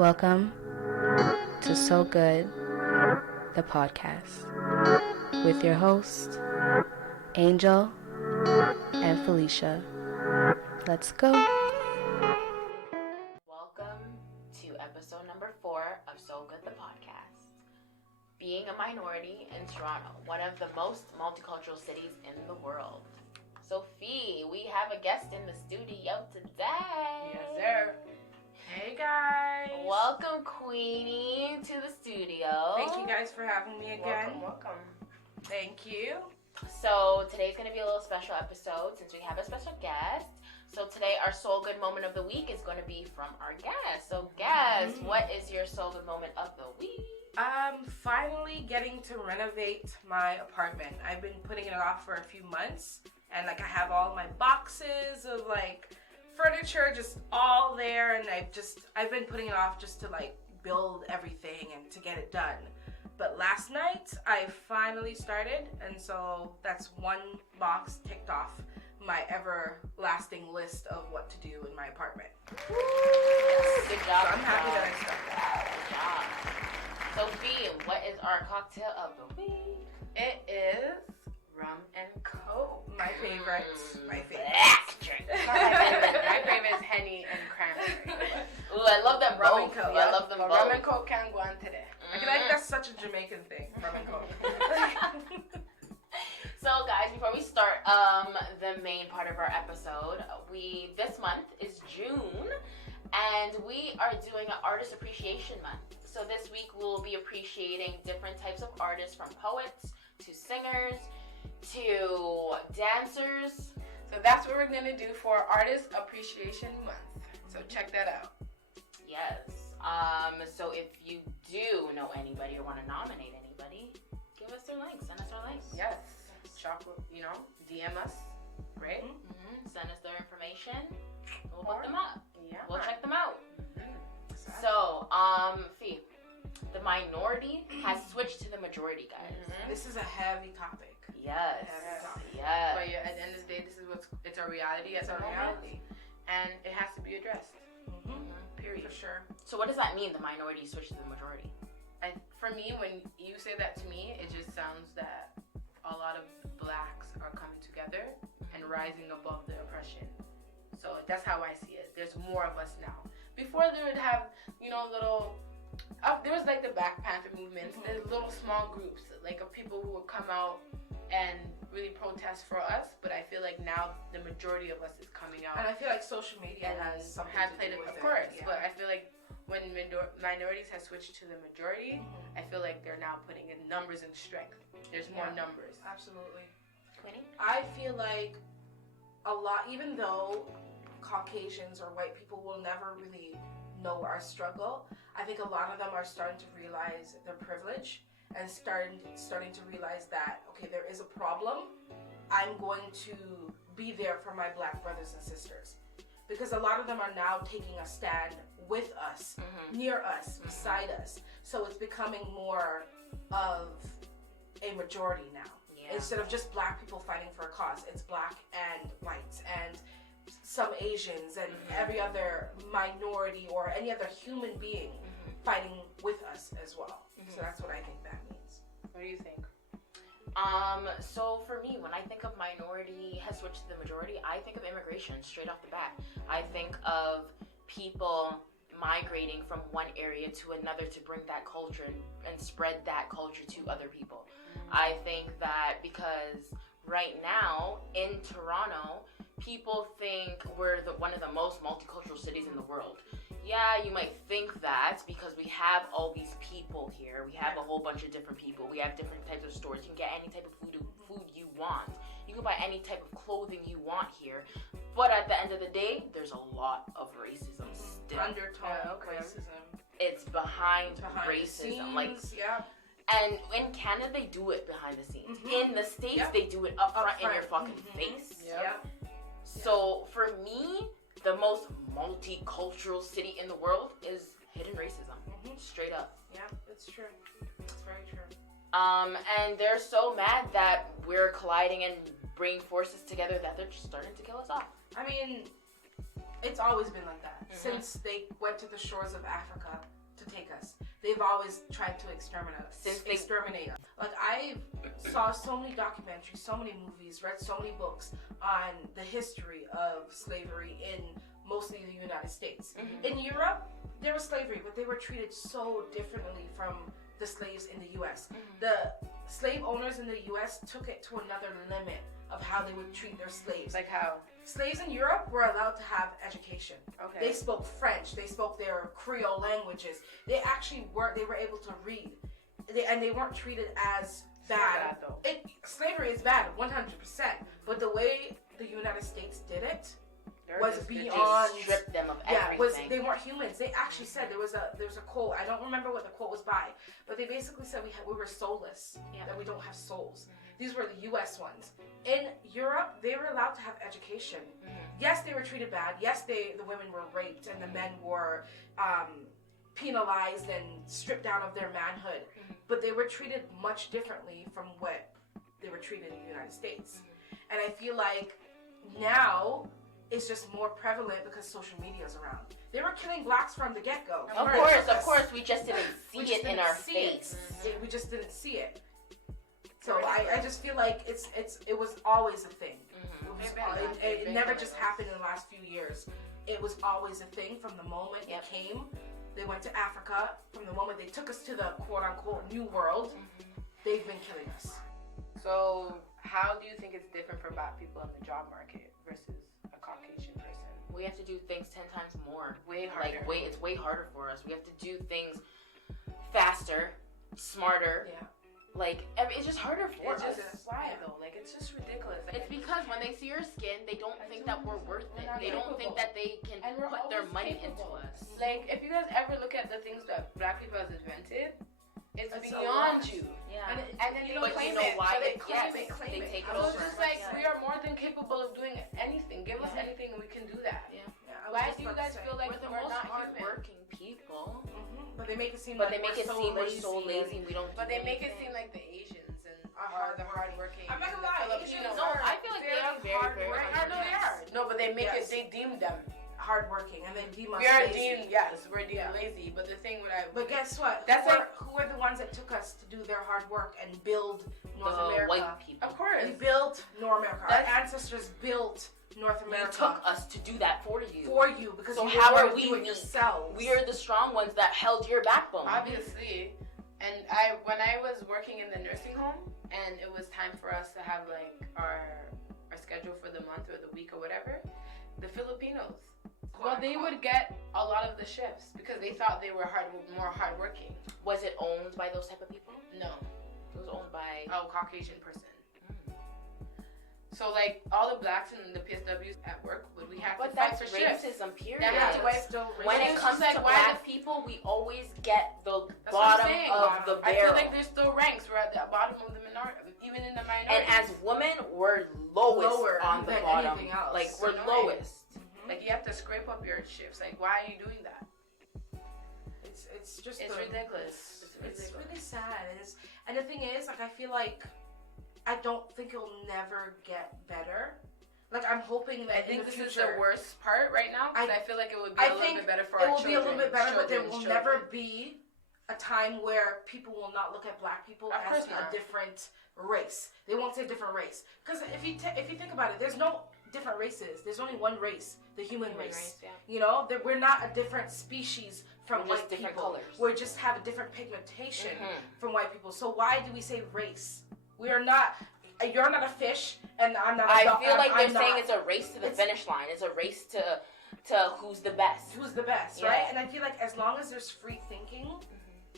Welcome to SoulGood The Podcast with your hosts, Angel and Felicia. Let's go. Welcome to episode number 4 of SoulGood The Podcast. Being a minority in Toronto, one of the most multicultural cities in the world. Sophie, we have a guest in the studio today. Yes, sir. Hey, guys. Welcome, Queenie, to the studio. Thank you guys for having me again. Welcome. Thank you. So today's going to be a little special episode since we have a special guest. So today our Soul Good moment of the week is going to be from our guest. So guest, what is your Soul Good moment of the week? Finally getting to renovate my apartment. I've been putting it off for a few months, and I have all my boxes of furniture just all there, and I've been putting it off just to build everything and to get it done. But last night I finally started, and so that's one box ticked off my everlasting list of what to do in my apartment. Good job. So I'm happy that I started. Good job. Sophie, what is our cocktail of the week? It is Rum and Coke. my favorite. My favorite. My favorite is Henny and cranberry. Ooh, I love them Rum and both. Coke. I love them But both. rum and Coke can go on today. I feel like that's such a Jamaican thing. Rum and Coke. So guys, before we start the main part of our episode, this month is June, and we are doing an Artist Appreciation Month. So this week we'll be appreciating different types of artists, from poets to singers to dancers. So that's what we're going to do for Artist Appreciation Month. So check that out. Yes. So if you do know anybody or want to nominate anybody, give us their links. Send us our links. Yes. DM us. Right? Send us their information. We'll look them up. Yeah. We'll check them out. Exactly. So, Fee, the minority has switched to the majority, guys. This is a heavy topic. Yes. But Yes. yeah, at the end of the day, it's a reality at the moment. And it has to be addressed. Period. For sure. So what does that mean, the minority switched to the majority? For me, when you say that to me, it just sounds that a lot of blacks are coming together and rising above the oppression. So that's how I see it. There's more of us now. Before they would have, there was the Black Panther movements. There's little small groups, of people who would come out and really protest for us. But I feel like now the majority of us is coming out. And I feel like social media has something to played do it, with of course. Yeah. But I feel like when minorities have switched to the majority, I feel like they're now putting in numbers and strength. There's more numbers. Absolutely. Queenie? I feel like a lot, even though Caucasians or white people will never really know our struggle, I think a lot of them are starting to realize their privilege and starting to realize that, okay, there is a problem. I'm going to be there for my black brothers and sisters. Because a lot of them are now taking a stand with us, near us, beside us. So it's becoming more of a majority now. Yeah. Instead of just black people fighting for a cause, it's black and whites and some Asians and every other minority or any other human being fighting with us as well. So that's what I think that means. What do you think? So for me, when I think of minority has switched to the majority, I think of immigration straight off the bat. I think of people migrating from one area to another to bring that culture and spread that culture to other people. I think that because right now in Toronto, people think we're one of the most multicultural cities in the world. Yeah, you might think that because we have all these people here. We have a whole bunch of different people. We have different types of stores. You can get any type of food you want. You can buy any type of clothing you want here. But at the end of the day, there's a lot of racism still. Undertone racism. It's behind racism. Scenes, yeah. And in Canada, they do it behind the scenes. In the States, they do it up front in your fucking face. Yep. So for me, the most multicultural city in the world is hidden racism. Straight up. Yeah, it's true. It's very true. And they're so mad that we're colliding and bringing forces together that they're just starting to kill us off. I mean, it's always been like that. Since they went to the shores of Africa to take us. They've always tried to exterminate us. Like, I saw so many documentaries, so many movies, read so many books on the history of slavery in mostly the United States. In Europe, there was slavery, but they were treated so differently from the slaves in the U.S. The slave owners in the U.S. took it to another limit of how they would treat their slaves. Like how? Slaves in Europe were allowed to have education. Okay. They spoke French. They spoke their Creole languages. They actually they were able to read. And they weren't treated as bad. Slavery is bad, 100%. But the way the United States did it was beyond. Just stripped them of everything. They weren't humans. They actually said there was a quote. I don't remember what the quote was by, but they basically said we were soulless. That we don't have souls. These were the U.S. ones. In Europe, they were allowed to have education. Yes, they were treated bad. Yes, the women were raped and the men were penalized and stripped down of their manhood. But they were treated much differently from what they were treated in the United States. And I feel like now it's just more prevalent because social media is around. They were killing blacks from the get-go. Of course, we just didn't see it in our face. We just didn't see it. So I just feel like it was always a thing. It never just happened in the last few years. It was always a thing from the moment it came. They went to Africa. From the moment they took us to the quote-unquote New World, they've been killing us. So how do you think it's different for Black people in the job market versus a Caucasian person? We have to do things 10 times more. Way harder. It's way harder for us. We have to do things faster, smarter. Yeah. Like, it's just harder for us. Why though? Like, it's just ridiculous. It's because when they see our skin, they don't think that we're worth it. They don't think that they can put their money into us. Like, if you guys ever look at the things that Black people has invented, it's beyond you. Yeah. And then they don't claim it. Why? They claim it. Take it So over. it's just like, we are more than capable of doing anything. Give us anything and we can do that. Yeah. Why do you guys feel like we're the we're most not hardworking people? But they make it seem But like they make it seem we're so lazy. We don't. But they make it seem like the Asians and are the hardworking. I'm not gonna lie, Asians No, I feel like they are very, very I know they are. No, but they make it. They deem them hardworking, and then deem us we are lazy. we're deemed lazy. But the thing what I. But guess what? That's who are the ones that took us to do their hard work and build North The America? white people. Of course. We built North America. Our ancestors built North You America. took us to do that for you. Because So you how didn't are want we to do it weak? yourselves. We are the strong ones that held your backbone. Obviously. And when I was working in the nursing home and it was time for us to have like our schedule for the month or the week or whatever, the Filipinos, they would get a lot of the shifts because they thought they were more hardworking. Was it owned by those type of people? No. It was owned by A Caucasian person. So like all the blacks and the PSWs at work, we have to fight for shifts. Racism, period. When it comes to Black people, we always get the That's bottom what I'm saying. of the I barrel. feel like there's still ranks. We're at the bottom of the minority, even in the minority. And as women, we're lower on the than bottom. anything else. Like, we're Annoying. lowest. Like, you have to scrape up your shifts. Like, why are you doing that? It's just It's ridiculous. It's really sad. And the thing is, like, I feel like I don't think it'll never get better. Like, I'm hoping that I think in the this future, is the worst part right now because I feel like it would be I a little think bit better for it our will children. be a little bit better, but there will children's never children. be a time where people will not look at Black people Of as course a not. different race. They won't say different race. Because if you think about it, there's no different races. There's only one race, the human race. Yeah. You know, we're not a different species from We're just white different people. colors. We just have a different pigmentation from white people. So why do we say race? We are not. You're not a fish, and I'm not. I dog, feel like they're I'm saying not. it's a race to the finish line. It's a race to who's the best. Who's the best, Yeah. right? And I feel like as long as there's free thinking,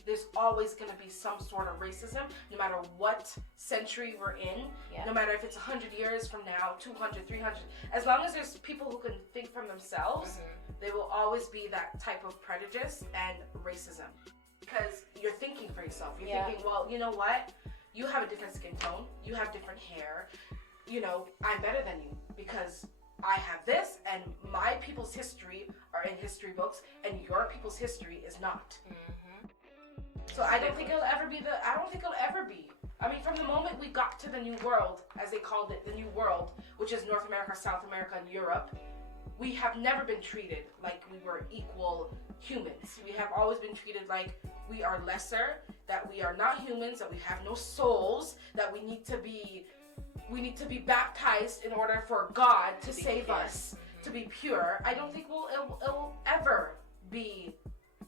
there's always going to be some sort of racism, no matter what century we're in, Yeah. no matter if it's 100 years from now, 200, 300. As long as there's people who can think for themselves, there will always be that type of prejudice and racism. Because you're thinking for yourself. You're thinking, well, you know what? You have a different skin tone. You have different hair. You know, I'm better than you because I have this, and my people's history are in history books, and your people's history is not. So I don't think it'll ever be I mean, from the moment we got to the New World, as they called it, the New World, which is North America, South America, and Europe, we have never been treated like we were equal humans. We have always been treated like we are lesser, that we are not humans, that we have no souls, that we need to be baptized in order for God to save us, to be pure. I don't think it will ever be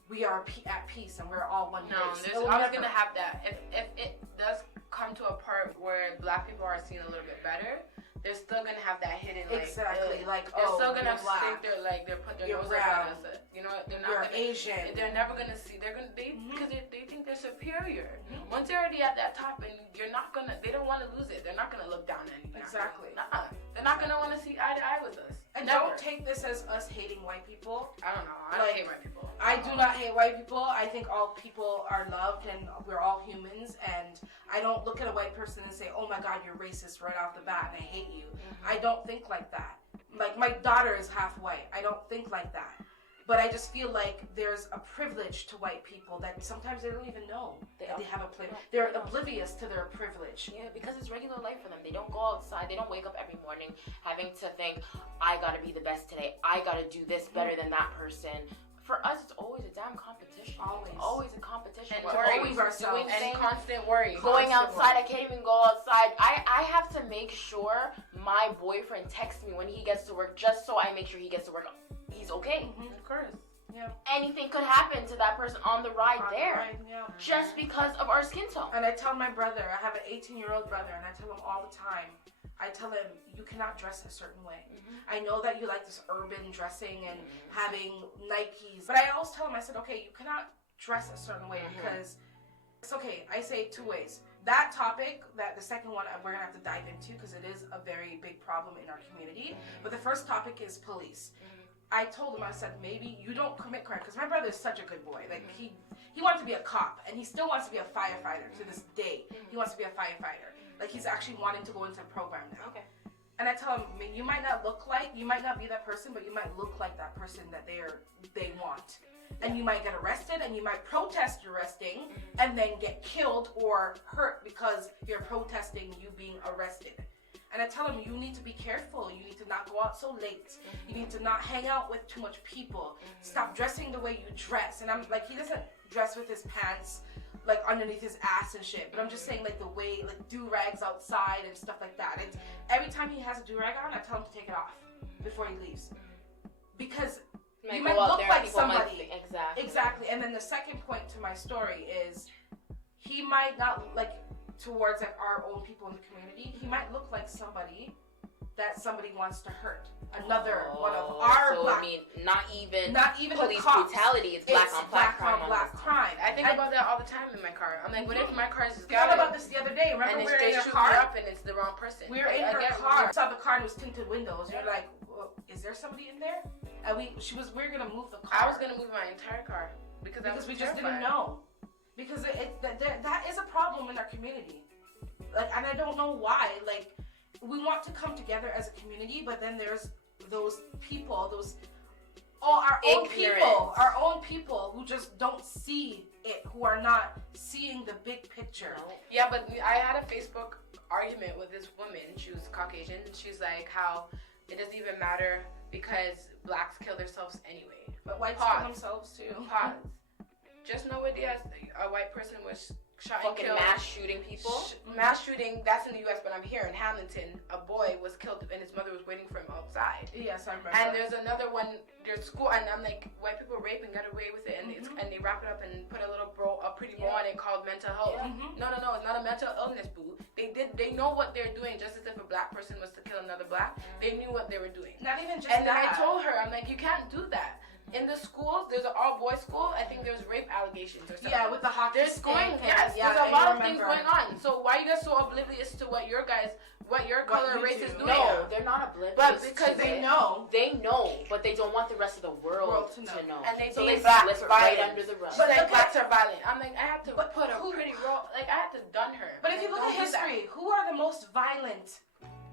we are at peace and we're all one race. No, I was gonna have that. If it does come to a part where black people are seen a little bit better, they're still gonna have that hidden exactly they're still gonna think they're put their nose up at us. You know, they're not you're gonna, Asian. They're never gonna see. Because they think they're superior. Once they're already at that top, and they don't want to lose it. They're not gonna look down at anything. Exactly. They're not gonna want to see eye to eye with us. And never. don't take this as us hating white people. I don't know. I don't hate white people. I do not hate white people. I think all people are loved and we're all humans. And I don't look at a white person and say, oh my God, you're racist right off the bat and I hate you. I don't think like that. Like, my daughter is half white. I don't think like that. But I just feel like there's a privilege to white people that sometimes they don't even know they have a privilege. They're oblivious to their privilege. Yeah, because it's regular life for them. They don't go outside. They don't wake up every morning having to think, I gotta be the best today. I gotta do this better than that person. For us, it's always a damn competition. Always a competition. And we're worry. always doing and things. constant worry. Going outside, I can't even go outside. I have to make sure my boyfriend texts me when he gets to work, just so I make sure he gets to work. He's okay. Of course. Yeah. Anything could happen to that person on the ride Yeah. just because of our skin tone. And I tell my brother, I have an 18-year-old brother, and I tell him all the time, I tell him, you cannot dress a certain way. I know that you like this urban dressing and having Nikes, but I always tell him, I said, okay, you cannot dress a certain way because it's okay. I say 2 ways. That topic, the second one, we're going to have to dive into because it is a very big problem in our community. But the first topic is police. I told him, I said, maybe you don't commit crime, because my brother is such a good boy. Like, he wants to be a cop, and he still wants to be a firefighter to this day. He wants to be a firefighter. Like, he's actually wanting to go into the program now. Okay. And I tell him, you might not be that person, but you might look like that person that they want. And you might get arrested, and you might protest your arresting, and then get killed or hurt because you're protesting you being arrested. And I tell him, you need to be careful. You need to not go out so late. You need to not hang out with too much people. Stop dressing the way you dress. And I'm like, he doesn't dress with his pants like underneath his ass and shit. But I'm just saying, like, the way, like, do-rags outside and stuff like that. It's, every time he has a do-rag on, I tell him to take it off before he leaves. Because you might look like somebody. Exactly. And then the second point to my story is he might not, like, towards like our own people in the community, he might look like somebody that somebody wants to hurt. Another one of our black. I mean, not even police cops. brutality. It's black on black crime. I think about that all the time in my car. I'm like, what if my car is We thought about this the other day. Remember, and we were in they your shoot car me up and it's the wrong person. We were in her car. Saw the car and it was tinted windows. You're like, well, is there somebody in there? And we were gonna move the car. I was gonna move my entire car because we just didn't know. Because that is a problem in our community. Like, and I don't know why. Like, we want to come together as a community, but then there's those people, our own people who just don't see it, who are not seeing the big picture. Yeah, but I had a Facebook argument with this woman. She was Caucasian. She's like, how it doesn't even matter because blacks kill themselves anyway. But whites kill themselves too. Pause. Just nobody has a white person was shot and killed. Mass shooting people? Mass shooting, that's in the U.S., but I'm here in Hamilton. A boy was killed and his mother was waiting for him outside. Yes, I remember. And there's another one, there's school, and I'm like, white people rape and get away with it, and and they wrap it up and put a pretty bow on it called mental health. No, it's not a mental illness, boo. They know what they're doing, just as if a black person was to kill another black. They knew what they were doing. Not even just that. And I told her, I'm like, you can't do that. In the schools, there's an all-boys school. I think there's rape allegations or something. Yeah, with the hockey there's stick. There's a lot of things going on. So why are you guys so oblivious to what your color race is doing? No, they're not oblivious. But because they know. They know, but they don't want the rest of the world to know. And they slip blacks right under the rug. But blacks are violent. I'm like, I have to put a pretty role. Like, I have to dun her. But if you look at history, who are the most violent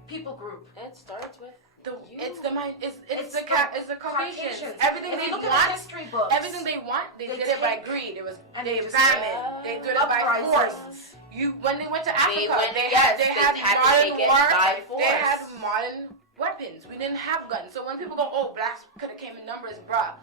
people group? It starts with it's the Caucasians. Everything they look at history books. Everything they want, they did it by greed. It was famine. They did it by force. When they went to Africa, they had modern weapons. We didn't have guns. So when people go, oh, blacks could have came in numbers, bruh.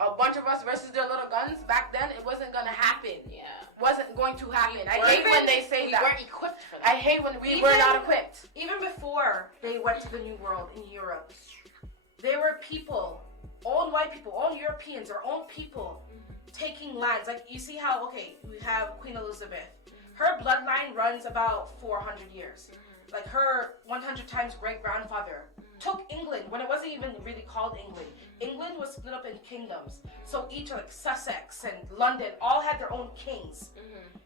A bunch of us versus their little guns back then, it wasn't gonna happen. Yeah. Wasn't going to happen. I hate when they say that. We weren't equipped for that. I hate when we were not equipped. Even before they went to the New World in Europe, there were people, own white people, own Europeans, or own people taking lands. Like, you see how, okay, we have Queen Elizabeth. Her bloodline runs about 400 years. Like, her 100 times great-grandfather took England when it wasn't even really called England. England was split up in kingdoms. So each, like Sussex and London, all had their own kings.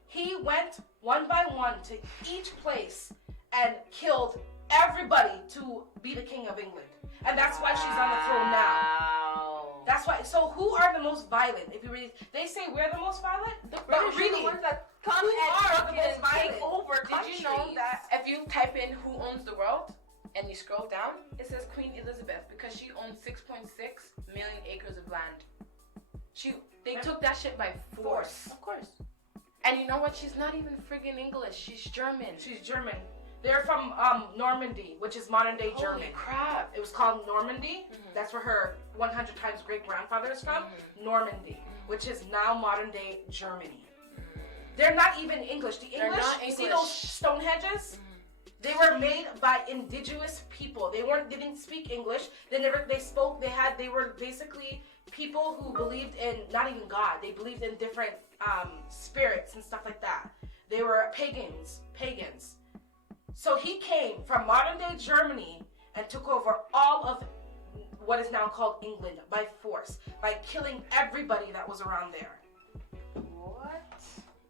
He went one by one to each place and killed everybody to be the king of England. And that's why she's on the throne now. That's why. So who are the most violent? If you really, they say we're the most violent. The British really, are the ones that come who and are the most violent? take over countries. Did you know that if you type in who owns the world and you scroll down, it says Queen Elizabeth because she owns 6.6 million acres of land. They took that shit by force. Of course. And you know what? She's not even friggin' English. She's German. She's German. They're from Normandy, which is modern day German. Holy crap. It was called Normandy. That's where her 100 times great grandfather is from. Normandy, which is now modern day Germany. They're not even English. The English, you see those Stonehenges? They were made by indigenous people. They didn't speak English. They were basically people who believed in not even God. They believed in different spirits and stuff like that. They were pagans. So he came from modern day Germany and took over all of what is now called England by force, by killing everybody that was around there. What?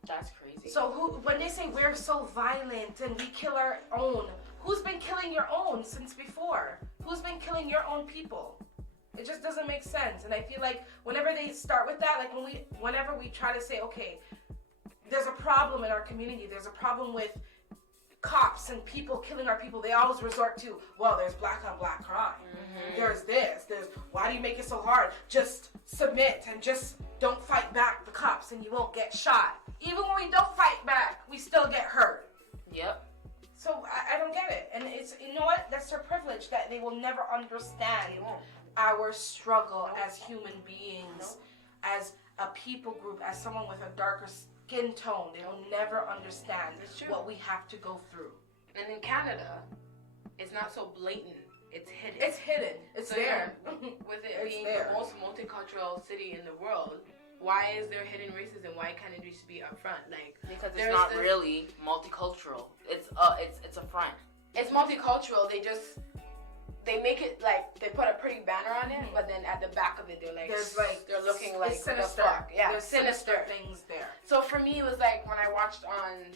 That's crazy. So when they say we're so violent and we kill our own, who's been killing your own since before? Who's been killing your own people? It just doesn't make sense. And I feel like whenever they start with that, like whenever we try to say, okay, there's a problem in our community, there's a problem with cops and people killing our people, they always resort to, well, there's black on black crime. There's why do you make it so hard? Just submit and just don't fight back the cops and you won't get shot. Even when we don't fight back, we still get hurt. Yep. So I don't get it. And it's, you know what? That's their privilege, that they will never understand our struggle as human beings, as a people group, as someone with a darker skin tone. They will never understand what we have to go through. And in Canada, it's not so blatant. It's hidden. It's hidden. It's So, there. With it It's being there. the most multicultural city in the world, why is there hidden racism? Why can't it just be up front? Like, Because it's there's not this- really multicultural. It's a front. it's multicultural. They make it like they put a pretty banner on it, but then at the back of it they're they're looking like it's sinister. the fuck. Yeah, There's sinister things there. So for me, it was like when I watched on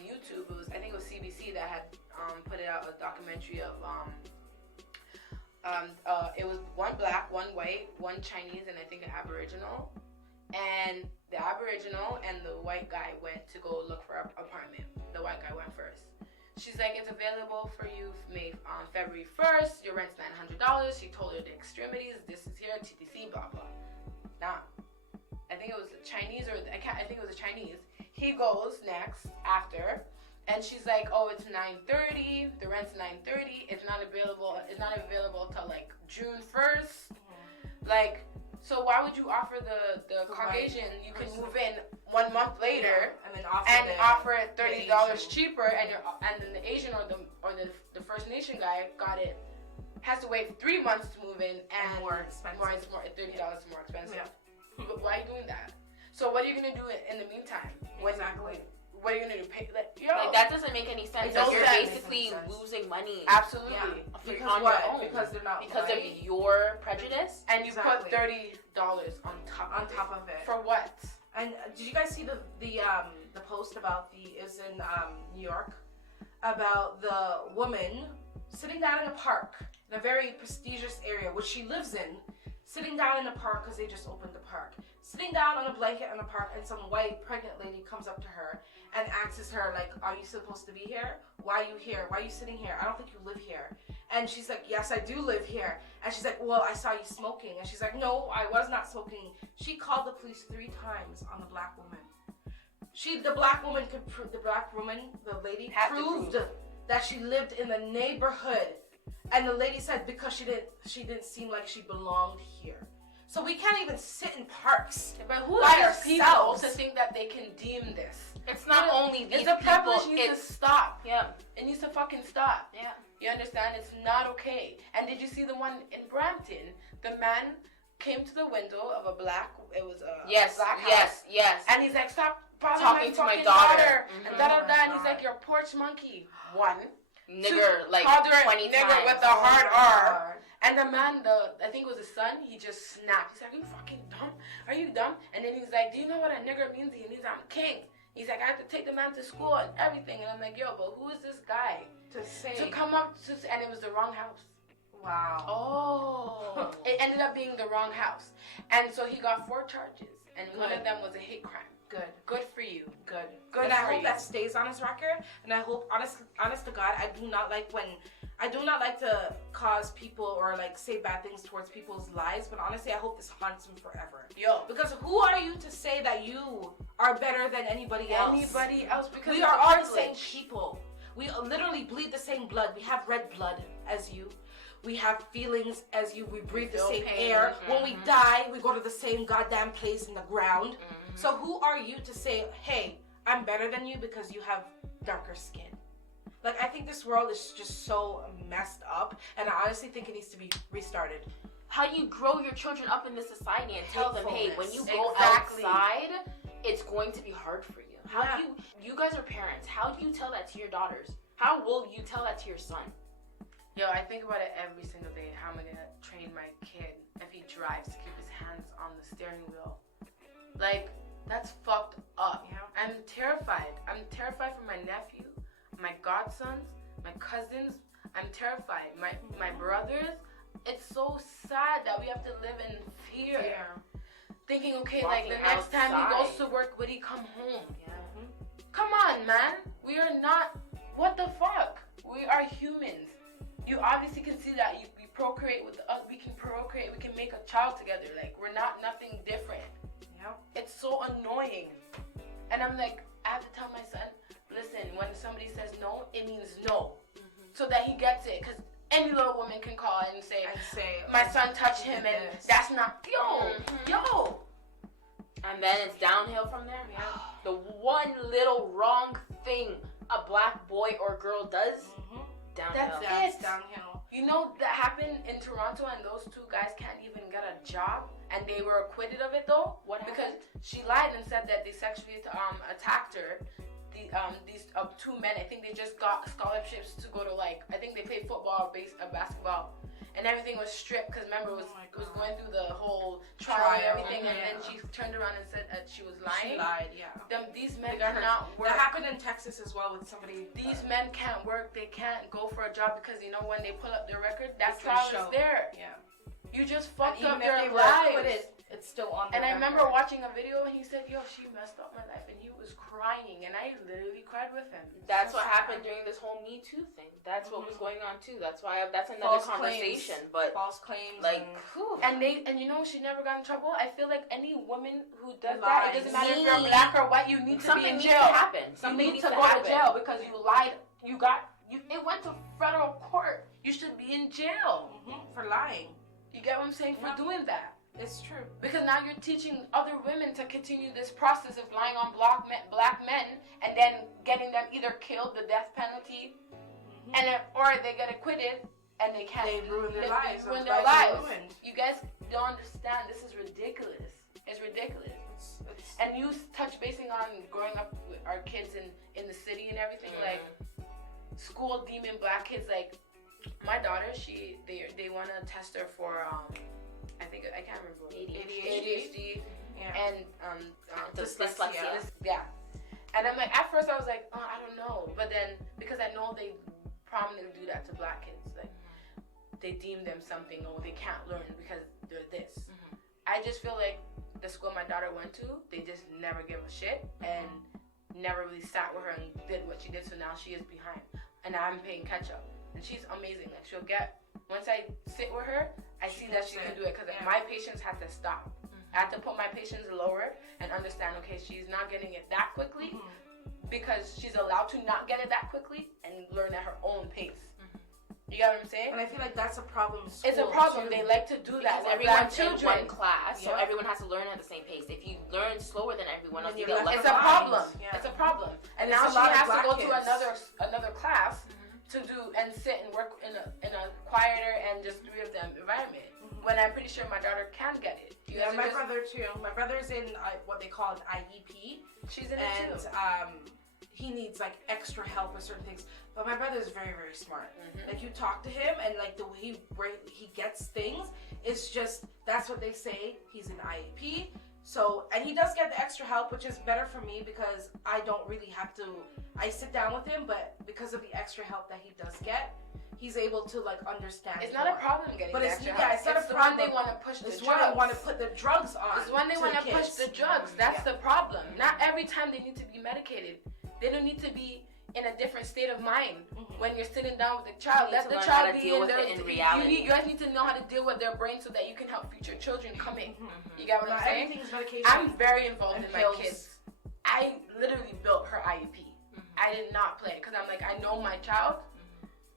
YouTube, I think it was CBC that had put it out, a documentary of it was one black, one white, one Chinese, and I think an Aboriginal. And the Aboriginal and the white guy went to go look for an apartment. The white guy went first. She's like, it's available for you May on February 1st. Your rent's $900. She told her the extremities. This is here, TTC, blah blah. Now, I think it was a Chinese I think it was a Chinese. He goes next after, and she's like, oh, it's $930. The rent's $930. It's not available. It's not available till like June 1st. Like. So why would you offer the Caucasian? You can move in 1 month later and then offer it $30 cheaper, and then the Asian or the First Nation guy has to wait 3 months to move in and more expensive. $30 more expensive. Yeah. But why are you doing that? So what are you gonna do in the meantime? Exactly. What are you gonna do? Like, that doesn't make any sense. It You're doesn't basically losing money. Absolutely. Because on what? your own. Because they're not because white. of your prejudice. And you Exactly. put $30 on top of it. For what? And did you guys see the post about it was in New York, about the woman sitting down in a park in a very prestigious area, which she lives in, sitting down in a park because they just opened the park, sitting down on a blanket in the park, and some white pregnant lady comes up to her and asks her, like, are you supposed to be here? Why are you here? Why are you sitting here? I don't think you live here. And she's like, yes, I do live here. And she's like, well, I saw you smoking. And she's like, no, I was not smoking. She called the police 3 times on the black woman. The lady proved that she lived in the neighborhood And the lady said because she didn't seem like she belonged here. So we can't even sit in parks. But who by are these people ourselves to think that they can deem this? It's not only these it's a people. privilege needs to stop. Yeah. It needs to fucking stop. Yeah. You understand? It's not okay. And did you see the one in Brampton? The man came to the window of a black. It was a black house. Yes. And he's like, stop bothering Talking my to my fucking daughter. And and he's like, you're a porch monkey. One. Nigger, like called her 20 nigger times. with a hard R. And the man, I think it was his son, he just snapped. He's like, are you fucking dumb? Are you dumb? And then he's like, do you know what a nigger means? He means I'm king. He's like, I have to take the man to school and everything. And I'm like, yo, but who is this guy? To come up to, and it was the wrong house. Wow. Oh. It ended up being the wrong house. And so he got 4 charges. And one of them was a hate crime. Good for you. Good. Good And I for hope you. that stays on his record. And I hope, honest to God, I do not like to cause people or like say bad things towards people's lives. But honestly, I hope this haunts him forever. Yo. Because who are you to say that you are better than anybody else? Because we are all the same people. We literally bleed the same blood. We have red blood as you. We have feelings as you. We breathe the same air. When we die, we go to the same goddamn place in the ground. So who are you to say, hey, I'm better than you because you have darker skin? Like, I think this world is just so messed up, and I honestly think it needs to be restarted. How do you grow your children up in this society and tell them, hey, when you go Exactly. outside, it's going to be hard for you? How do you guys are parents, how do you tell that to your daughters? How will you tell that to your son? Yo, I think about it every single day. How am I gonna train my kid if he drives to keep his hands on the steering wheel? Like, that's fucked up. Yeah. I'm terrified. I'm terrified for my nephew, my godsons, my cousins. I'm terrified. My brothers. It's so sad that we have to live in fear. Thinking, okay, Walking like the next time he goes outside. to work, would he come home? Yeah. Come on, man. We are not. What the fuck? We are humans. You obviously can see that we procreate with us. We can procreate. We can make a child together. Like, we're not nothing different. Yeah. It's so annoying. And I'm like, I have to tell my son, listen, when somebody says no, it means no. So that he gets it. Because any little woman can call and say, my son touched him and that's not, yo. And then it's downhill from there. Yeah. The one little wrong thing a black boy or girl does, downhill. That's it. Downhill. You know that happened in Toronto, and those 2 guys can't even get a job, and they were acquitted of it though. What because she lied and said that they sexually attacked her. These 2 men, I think they just got scholarships to go to, like, I think they played football or basketball, and everything was stripped because remember it was going through the whole trial and everything, and then she turned around and said that she was lying. She lied, yeah. These men cannot work. That happened in Texas as well with somebody. These men can't work. They can't go for a job because, you know, when they pull up their record, that trial is there. Yeah. You just fucked And up even their if they lives. with it, it's still on their And I remember record. watching a video and he said, yo, she messed up my life. And he was crying. And I literally cried with him. That's what happened during this whole Me Too thing. That's what was going on too. That's why that's another False conversation. claims. But False claims. like, And you know, she never got in trouble. I feel like any woman who does that, Lies. it doesn't matter if you're black or white, you need to be in jail. You need to go to jail because you lied. It went to federal court. You should be in jail. For lying. You get what I'm saying? For doing that. It's true. Because now you're teaching other women to continue this process of lying on black men and then getting them either killed, the death penalty, or they get acquitted and they can't. They ruin their lives. Ruin their lives. You guys don't understand. This is ridiculous. It's ridiculous. And you touch basing on growing up with our kids in the city and everything, like school deeming black kids, like my daughter, they want to test her for I can't remember ADHD and dyslexia. Yeah. And I'm like, at first I was like, oh, I don't know, but then because I know they prominently do that to black kids, like they deem them something, or they can't learn because they're this. I just feel like the school my daughter went to, they just never give a shit and never really sat with her and did what she did, so now she is behind and I'm paying catch up. And she's amazing. Like, she'll get, once I sit with her, I see that she can do it, because my patience had to stop. I had to put my patience lower and understand, okay, she's not getting it that quickly because she's allowed to not get it that quickly and learn at her own pace. You get what I'm saying? And I feel like that's a problem in school. It's a problem. Too. They like to do that. Because everyone's in one class, so everyone has to learn at the same pace. If you learn slower than everyone else, you get left behind. It's a problem. Yeah. It's a problem. And now she has to go to another class to do and sit and work in a quieter and just three of them environment. When I'm pretty sure my daughter can get it. My brother too. My brother's in what they call an IEP. She's in it too. He needs like extra help with certain things. But my brother is very, very smart. Like you talk to him and like the way he gets things, it's just, that's what they say. He's an IEP. So, and he does get the extra help, which is better for me because I don't really have to, I sit down with him, but because of the extra help that he does get, he's able to like understand. It's not a problem getting the extra help. Yeah, it's not a problem. They want to push the drugs. It's when they want to put the drugs on. It's when they want to push the drugs. That's the problem. Not every time they need to be medicated. They don't need to be in a different state of mind when you're sitting down with the child. Let the child be in reality. You guys need to know how to deal with their brain so that you can help future children coming. You get what I'm saying? Everything's medication. I'm very involved in my kids. I literally built her IEP. I did not play because I'm like, I know my child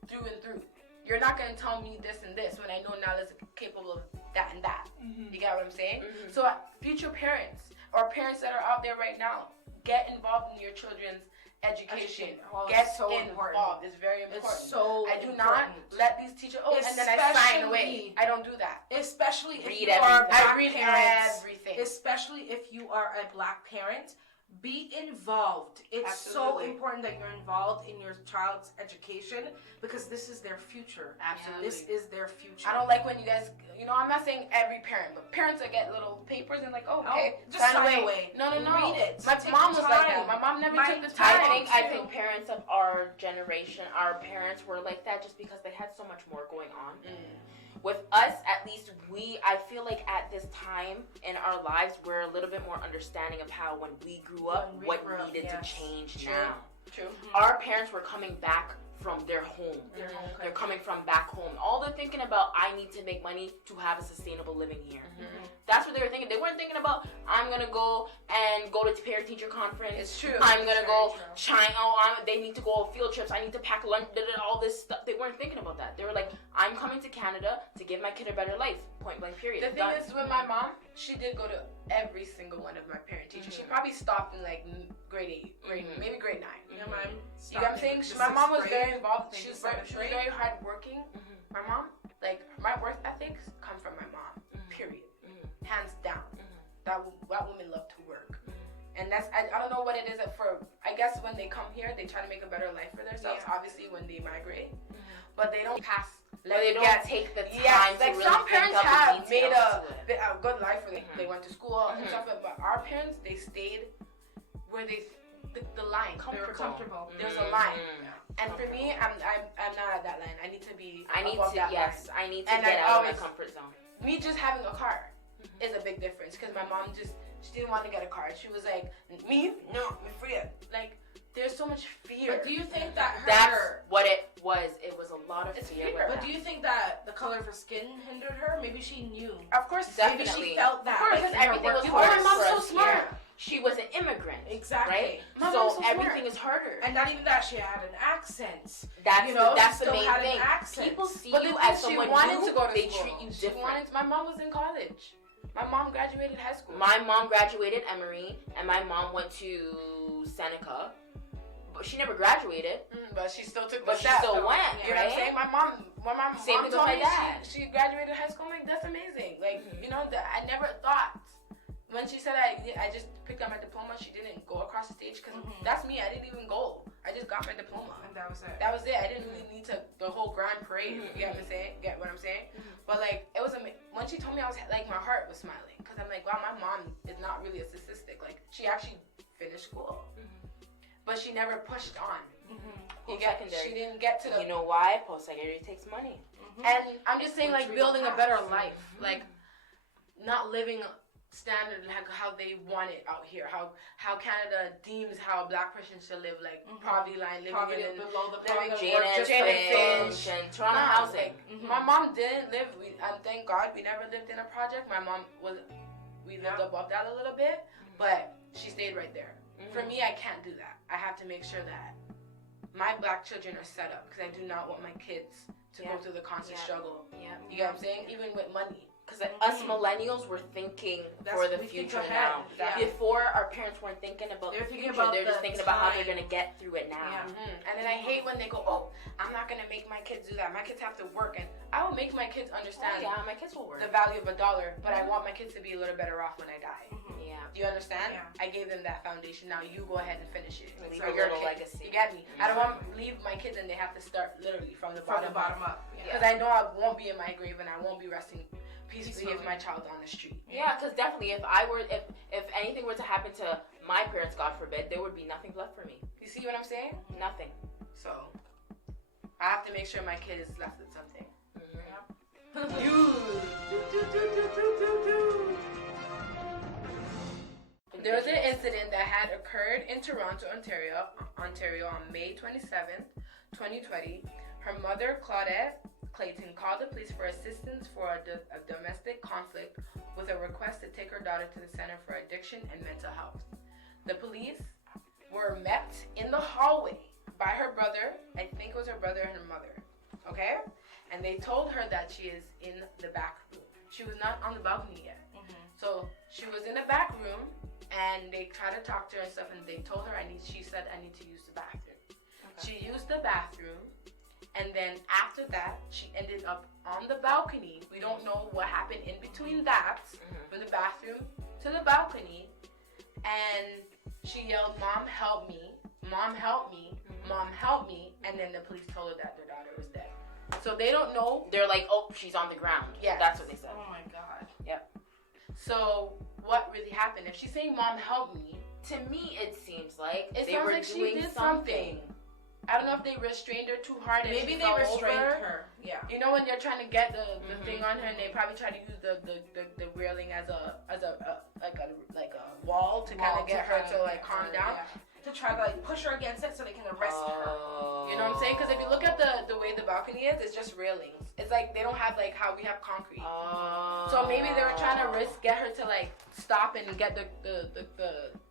through and through. You're not going to tell me this and this when I know Nala's capable of that and that. You get what I'm saying? So future parents or parents that are out there right now, get involved in your children's education. Get so involved. It's very important. It's so I do not let these teachers, and then I sign away. I don't do that. Especially if you are a black I read parent. everything. Especially if you are a black parent. Be involved. It's so important that you're involved in your child's education because this is their future. Absolutely. This is their future. I don't like when you guys, I'm not saying every parent, but parents that get little papers and like, okay, just sign away. No. Read it. My mom was like that. My mom never took the time. I think parents of our generation, our parents were like that just because they had so much more going on. With us, at least I feel like at this time in our lives, we're a little bit more understanding of how when we grew up, what needed to change now. True. Our parents were coming back from their home. They're coming from back home. All they're thinking about, I need to make money to have a sustainable living here. That's what they were thinking. They weren't thinking about, I'm going to go to parent-teacher conference. It's true. I'm going to go China. They need to go on field trips. I need to pack lunch, all this stuff. They weren't thinking about that. They were like, I'm coming to Canada to give my kid a better life. Point blank, period. The thing is, with my mom, she did go to every single one of my parent-teachers. She probably stopped in like grade 8, maybe grade 9. You know what I'm saying? My mom was very involved. She was very hardworking. My mom, like, my work ethics come from my mom. Period. Hands down. That woman loved to work. And that's, I don't know what it is I guess when they come here, they try to make a better life for themselves, obviously, when they migrate. But they don't pass. They don't take the time to really some parents have made a good life for them. They went to school and stuff, but our parents, they stayed where the line. They were comfortable. There's a line. And for me, I'm not at that line. I need to be above that line. I need to get out of my comfort zone. Me just having a car is a big difference because my mom she didn't want to get a car. She was like, me? No, I'm free. Like, there's so much fear. But do you think that that's what it was? It was a lot of fear. But do you think that the color of her skin hindered her? Maybe she knew. Of course, definitely. Maybe she felt that. Because everything was harder. My mom's so smart. She was an immigrant. Exactly. Right? So everything is harder. And not even that, she had an accent. That's the main thing. People see you as someone new, they treat you different. My mom was in college. My mom graduated high school. My mom graduated Emory, and my mom went to Seneca. But she never graduated. But she still took But she still went, You know what I'm saying? When my Same mom thing told with me my dad. she graduated high school, I'm like, that's amazing. Like, I never thought. When she said I just picked up my diploma, she didn't go across the stage because that's me. I didn't even go. I just got my diploma. And that was it. That was it. I didn't really need the whole grand parade. You get what I'm saying? Get what I'm saying? But like, it was when she told me, I was like, my heart was smiling because I'm like, wow, my mom is not really a statistic. Like, she actually finished school, but she never pushed on. She didn't get to the. You know why? Post-secondary takes money. And I'm just saying, like, building a better life, like, not living standard like how they want it out here, how Canada deems how a black person should live, like poverty line, living below the Jane Finch and Toronto housing. My mom didn't live. And thank God we never lived in a project. My mom we lived above that a little bit, but she stayed right there. For me, I can't do that. I have to make sure that my black children are set up because I do not want my kids to go through the constant struggle. Yeah. You get what I'm saying? Even with money. Because us millennials were thinking for the future now. Exactly. Before, our parents weren't thinking about the future. They're just thinking about how they're going to get through it now. And then I hate when they go, oh, I'm not going to make my kids do that. My kids have to work. And I will make my kids understand my kids will work. the value of $1, but I want my kids to be a little better off when I die. Yeah. Do you understand? Yeah. I gave them that foundation. Now you go ahead and finish it. Leave For a your little kids. legacy. You get me? I don't want to leave my kids and they have to start literally from the bottom up. Because I know I won't be in my grave and I won't be resting peacefully if my child's on the street. Yeah, because definitely if anything were to happen to my parents, God forbid, there would be nothing left for me. You see what I'm saying? Nothing. So I have to make sure my kid is left with something. There was an incident that had occurred in Toronto, Ontario on May 27th, 2020. Her mother, Claudette Clayton, called the police for assistance for a domestic conflict with a request to take her daughter to the Center for Addiction and Mental Health. The police were met in the hallway by her brother, I think it was her brother and her mother, okay? And they told her that she is in the back room. She was not on the balcony yet. So she was in the back room and they tried to talk to her and stuff and they told her, she said, I need to use the bathroom. Okay. She used the bathroom. And then after that, she ended up on the balcony. We don't know what happened in between that, from the bathroom to the balcony. And she yelled, Mom, help me. Mom, help me. Mom, help me. And then the police told her that their daughter was dead. So they don't know. They're like, oh, she's on the ground. Yeah. That's what they said. Oh my God. Yep. So what really happened? If she's saying, Mom, help me. To me, it seems like They were doing something. I don't know if they restrained her too hard and maybe she they fell restrained over. her. Yeah. You know when they're trying to get the thing on her and they probably try to use the railing as a wall to kind of get her to like calm down. Yeah. To try to like push her against it so they can arrest her. You know what I'm saying? Because if you look at the way the balcony is, it's just railings. It's like they don't have like how we have concrete. So maybe they were trying to get her to like stop and get the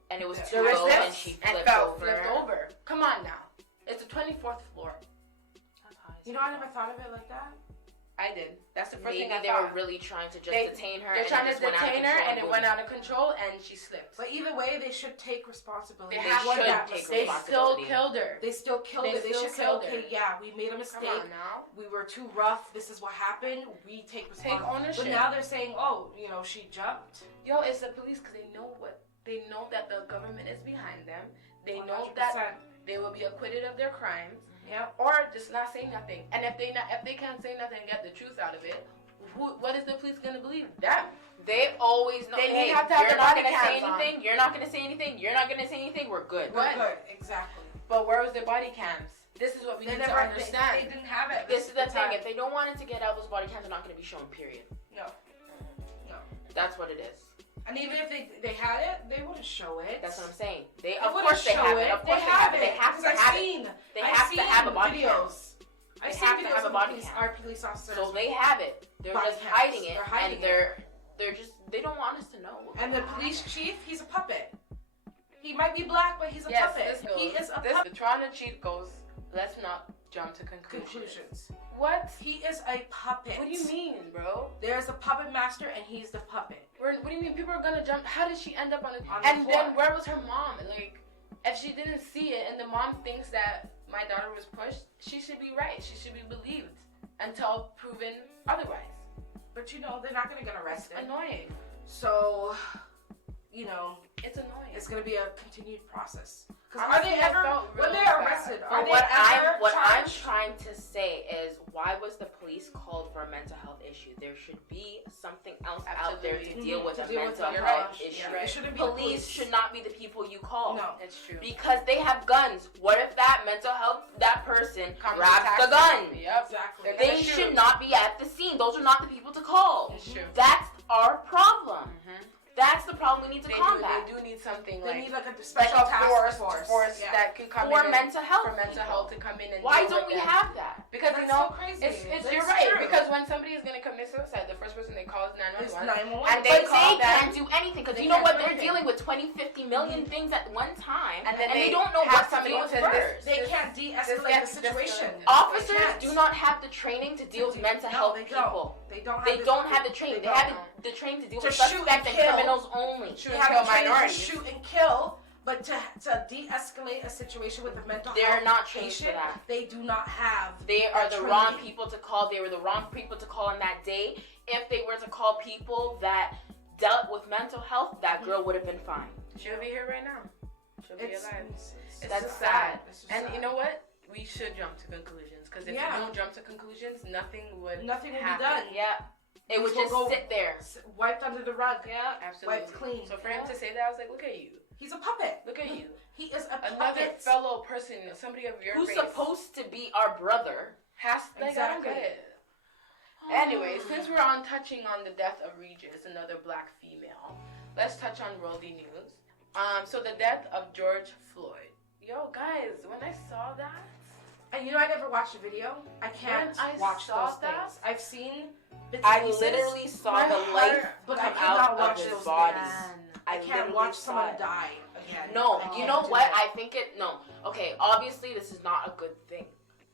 and it was too low and she flipped over. Come on now. It's the 24th floor. You know, I never thought of it like that. I did. That's the first thing I thought. They were really trying to just detain her. They're trying to detain her, and it went out of control, and she slipped. But either way, they should take responsibility. They should take responsibility. They still killed her. They still killed her. They should say, okay, yeah, we made a mistake. Come on now. We were too rough. This is what happened. We take responsibility. Take ownership. But now they're saying, oh, you know, she jumped. Yo, it's the police because they know that the government is behind them. They 100%. know that they will be acquitted of their crimes. Yeah. Or just not say nothing. And if they can't say nothing and get the truth out of it, what is the police gonna believe? Them. They always know. They have to have the body cams on. You're not gonna say anything. You're not gonna say anything. We're good. We're good. Exactly. But where was the body cams? This is what we need to understand. They didn't have it. This is the thing. If they don't want it to get out, those body cams are not gonna be shown. Period. No. That's what it is. And even if they had it, they wouldn't show it. That's what I'm saying. Of course they have it. Of course they have it. They have to have it. They have to have a body cam. I've They seen have to videos have a of body cam. our police officers. So they have it. They're Body just cams. hiding it. They're hiding and they're just they don't want us to know. And the police chief, he's a puppet. He might be black, but he's a puppet. He is a puppet. The Toronto chief goes, let's not jump to conclusions. What? He is a puppet. What do you mean, bro? There's a puppet master, and he's the puppet. What do you mean people are gonna jump? How did she end up on the floor? Then where was her mom? Like, if she didn't see it and the mom thinks that my daughter was pushed, she should be right. She should be believed until proven otherwise. But you know, they're not gonna get arrested. Annoying. So, you know, it's annoying. It's gonna be a continued process. Are they ever, when they're arrested, what I'm trying to say is, why was the police called for a mental health issue? There should be something else out there to deal with a mental health issue. Police should not be the people you call. No, it's true. Because they have guns. What if that that person grabs the gun? Yep, exactly. They should not be at the scene. Those are not the people to call. It's true. That's our problem. That's the problem we need to combat. They do need something They like need like a special task force that can come for in mental health. For mental health to come in and why deal don't with we them. have that? Because that's you know, so crazy. you're right. True. Because when somebody is gonna commit suicide, the first person they call is 911. And they call can't do anything because you know what? They're dealing with 20, 50 million things at one time, and they don't know what to do with first. They can't de-escalate the situation. Officers do not have the training to deal with mental health people. They don't have the training. They have the training to deal with suspects and criminals only. They have the training to shoot and kill, but to de-escalate a situation with a mental health they're not trained for that. They do not have. They are the wrong people to call. They were the wrong people to call on that day. If they were to call people that dealt with mental health, that girl would have been fine. She'll be here right now. She'll be alive. That's sad. And you know what? We should jump to conclusions, because if we don't jump to conclusions, nothing would be happen. done. Yeah. It would just sit there. Wiped under the rug. Yeah, absolutely. Wiped clean. So for him to say that, I was like, look at you. He's a puppet. Look at you. He is a puppet. Another fellow person, somebody of your who's race. supposed to be our brother. I don't get it. Anyway, since we're touching on the death of Regis, another black female, let's touch on worldly news. So the death of George Floyd. Yo, guys, when I saw that, and you know, I never watched the video. I can't watch those things. I've seen bits and pieces. Literally saw the life but come I cannot out watch of his those body. I can't watch someone die again. No, you know what? I think okay, obviously this is not a good thing,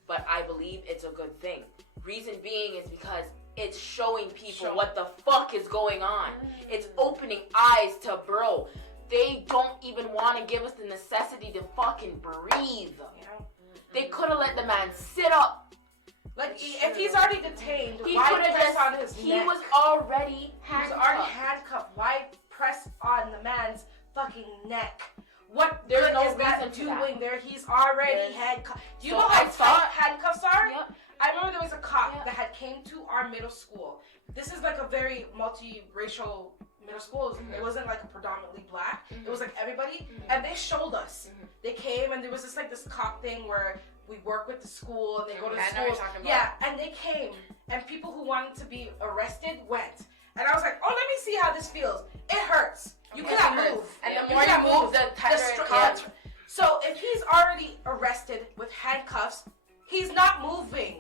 but I believe it's a good thing. Reason being is because it's showing people what the fuck is going on. It's opening eyes to bro. They don't even want to give us the necessity to fucking breathe. They could have let the man sit up. Like, if he's already detained, he why press press on his he neck? Was already handcuffed. He was already handcuffed. Why press on the man's fucking neck? What There's good no is that reason to doing there? He's already handcuffed. Do you know how tight handcuffs are? Yep. I remember there was a cop that had came to our middle school. This is like a very multiracial middle school. It wasn't like a predominantly black. It was like everybody. And they showed us. They came and there was this cop thing where we work with the school and they go to the school. Yeah, and they came and people who wanted to be arrested went. And I was like, oh, let me see how this feels. It hurts. You cannot move. And the more you move, the tighter it gets. So if he's already arrested with handcuffs, he's not moving.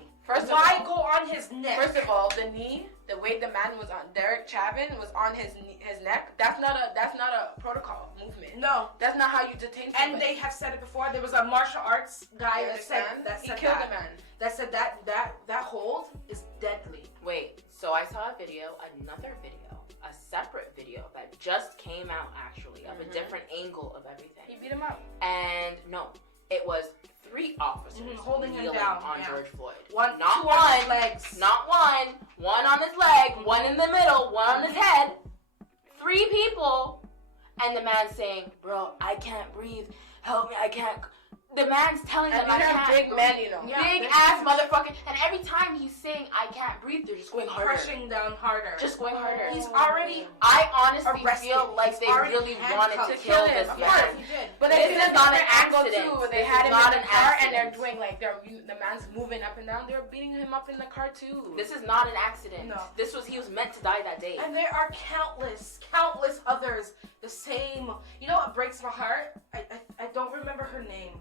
Why go on his neck? First of all, the knee, the way the man was on, Derek Chauvin was on his neck. That's not a protocol movement. No, that's not how you detain somebody. And they have said it before. There was a martial arts guy that said he killed the man. That said that hold is deadly. Wait, so I saw another video, a separate video that just came out actually of a different angle of everything. He beat him up. And no, it was 3 officers holding him down on George Floyd. Two on his legs. Not one on his leg, one in the middle, one on his head. 3 people, and the man saying, "Bro, I can't breathe. Help me, I can't." The man's telling them, "I can't." Big man, you know. Big ass motherfucker. And every time he's saying, "I can't breathe," they're just going harder. Pressing down harder. Just going harder. He's already I honestly arrested. feel like they really wanted to kill this man. But this is not an accident. Too. They had him in the car and they're doing the man's moving up and down. They're beating him up in the car too. This is not an accident. No. He was meant to die that day. And there are countless others the same. You know what breaks my heart? I don't remember her name.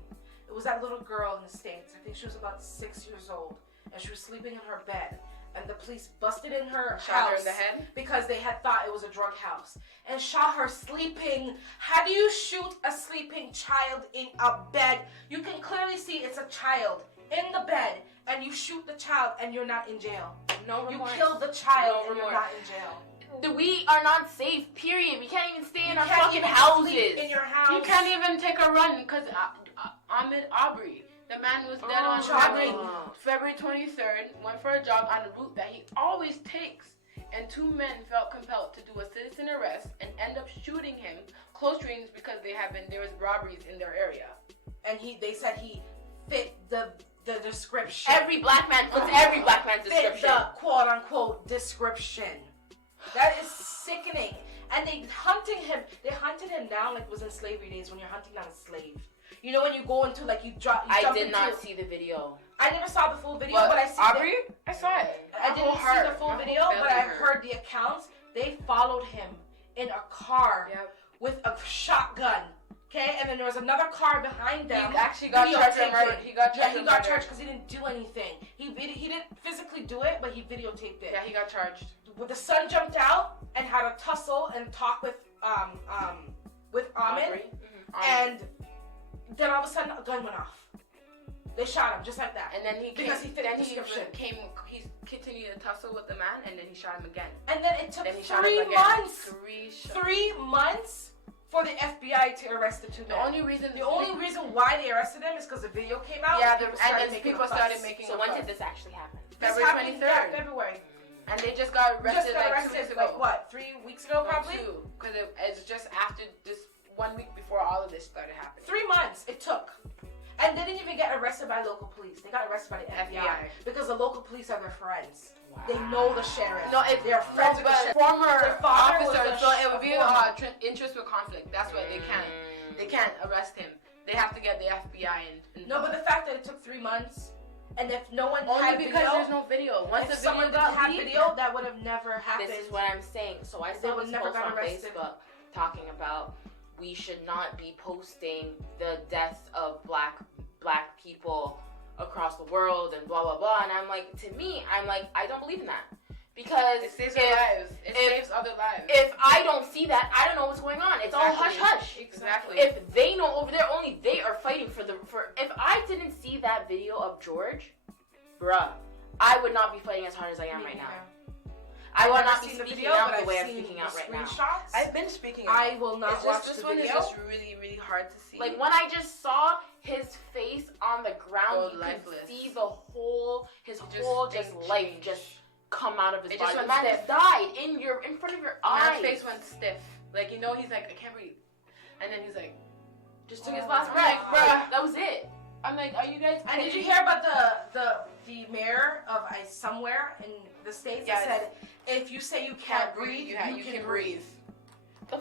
It was that little girl in the States. I think she was about 6 years old. And she was sleeping in her bed. And the police busted in her house. Shot her in the head? Because they had thought it was a drug house. And shot her sleeping. How do you shoot a sleeping child in a bed? You can clearly see it's a child in the bed. And you shoot the child and you're not in jail. No remorse. You killed the child and you're not in jail. We are not safe, period. We can't even stay in our fucking houses. In your house. You can't even take a run because Ahmed Aubrey, the man was dead on February 23rd, went for a jog on a route that he always takes. And 2 men felt compelled to do a citizen arrest and end up shooting him close range because there was robberies in their area. And they said he fit the description. Every black man fits every black man's description. Fit the quote unquote description. That is sickening. And they hunted him down like it was in slavery days when you're hunting down a slave. You know when you go into you jump I did not see the video. I never saw the full video, but I see Aubrey? I saw it. I didn't see the full video, but I heard the accounts. They followed him in a car Yep. with a shotgun. Okay, and then there was another car behind them. He actually got charged with murder. He got charged because he didn't do anything. He didn't physically do it, but he videotaped it. Yeah, he got charged. The son jumped out and had a tussle and talk with Ahmed, and then all of a sudden a gun went off. They shot him just like that. And then he because he fit the description. He continued to tussle with the man, and then he shot him again. And then it took Then he 3 months. 3 months for the FBI to arrest the two men. The only reason why they arrested him is because the video came out. Yeah, and people started making. So when did this actually happen? February 23rd. Yeah, February. And they just got arrested, 2 weeks ago. Like what? 3 weeks ago, probably. Because it's just after this 1 week before all of this started happening. 3 months it took. And they didn't even get arrested by local police. They got arrested by the FBI. Because the local police are their friends. Wow. They know the sheriff. No, they're friends with the sheriff. Former officers, so it would be interest with conflict. That's why they can't arrest him. They have to get the FBI and no, but the fact that it took 3 months, and if no one only had because video, there's no video. Once if the someone video didn't got have video, that would have never happened. This is what I'm saying. So I saw this post on Facebook talking about we should not be posting the deaths of black people across the world and blah blah blah. And I'm like, I don't believe in that. Because it saves lives. It saves other lives. If I don't see that, I don't know what's going on. It's all hush hush. Exactly. If they know over there, only they are fighting for. If I didn't see that video of George, bruh, I would not be fighting as hard as I am right now. I will not be speaking out the way I'm speaking out right now. I've been speaking out. I will not watch the video. This one is just really, really hard to see. Like when I just saw his face on the ground, you lifeless. could see his whole life just come out of his body. The Just man just died in front of your eyes. Man's face went stiff. Like, he's like, I can't breathe. And then he's like, just took his last breath, bruh. That was it. I'm like, are you guys And did you hear about the mayor of somewhere in the States that said, if you say you can't breathe, you can breathe.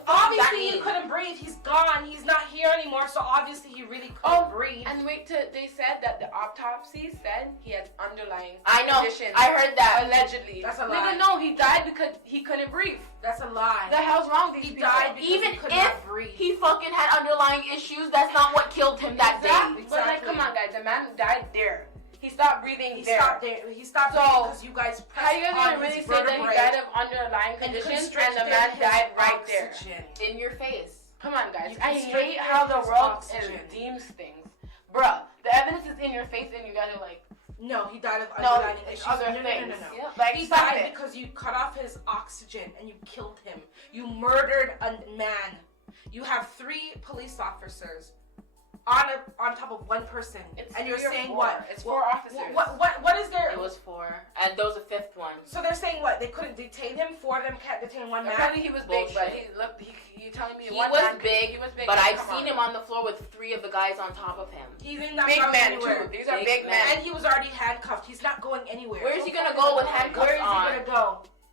Obviously he couldn't breathe. He's gone. He's not here anymore. So obviously he really couldn't breathe. And they said that the autopsy said he has underlying I conditions. heard that. Allegedly. That's a lie. No, he died because he couldn't breathe. That's a lie. The hell's wrong with these people? Died because Even he could if not breathe. he fucking had underlying issues, that's not what killed him that day. But like, come on, guys. The man died there. He stopped breathing He there. stopped there. He stopped because you guys pressed how you guys on gonna really his say that he vertebrae died of underlying conditions and the man died right there? In your face. Come on, guys. You I constricted hate how the his world oxygen. deems things. Bruh, the evidence is in your face and you guys are like, No, he died of no, underlying it's issues. other No. things. Yep. Like, He stop died it. because you cut off his oxygen and you killed him. You murdered a man. You have 3 police officers on top of one person, and you're saying what? It's 4 officers. What is there? It was 4, and there was a 5th one. So they're saying what? They couldn't detain him. 4 of them can't detain one man. Apparently he was big, but Bullshit. you telling me He one was man big, he was big, but I've come seen him on the floor with 3 of the guys on top of him. He's not big going man anywhere. too. These are Big big men. men. And he was already handcuffed. He's not going anywhere. Where is he gonna go with handcuffs on?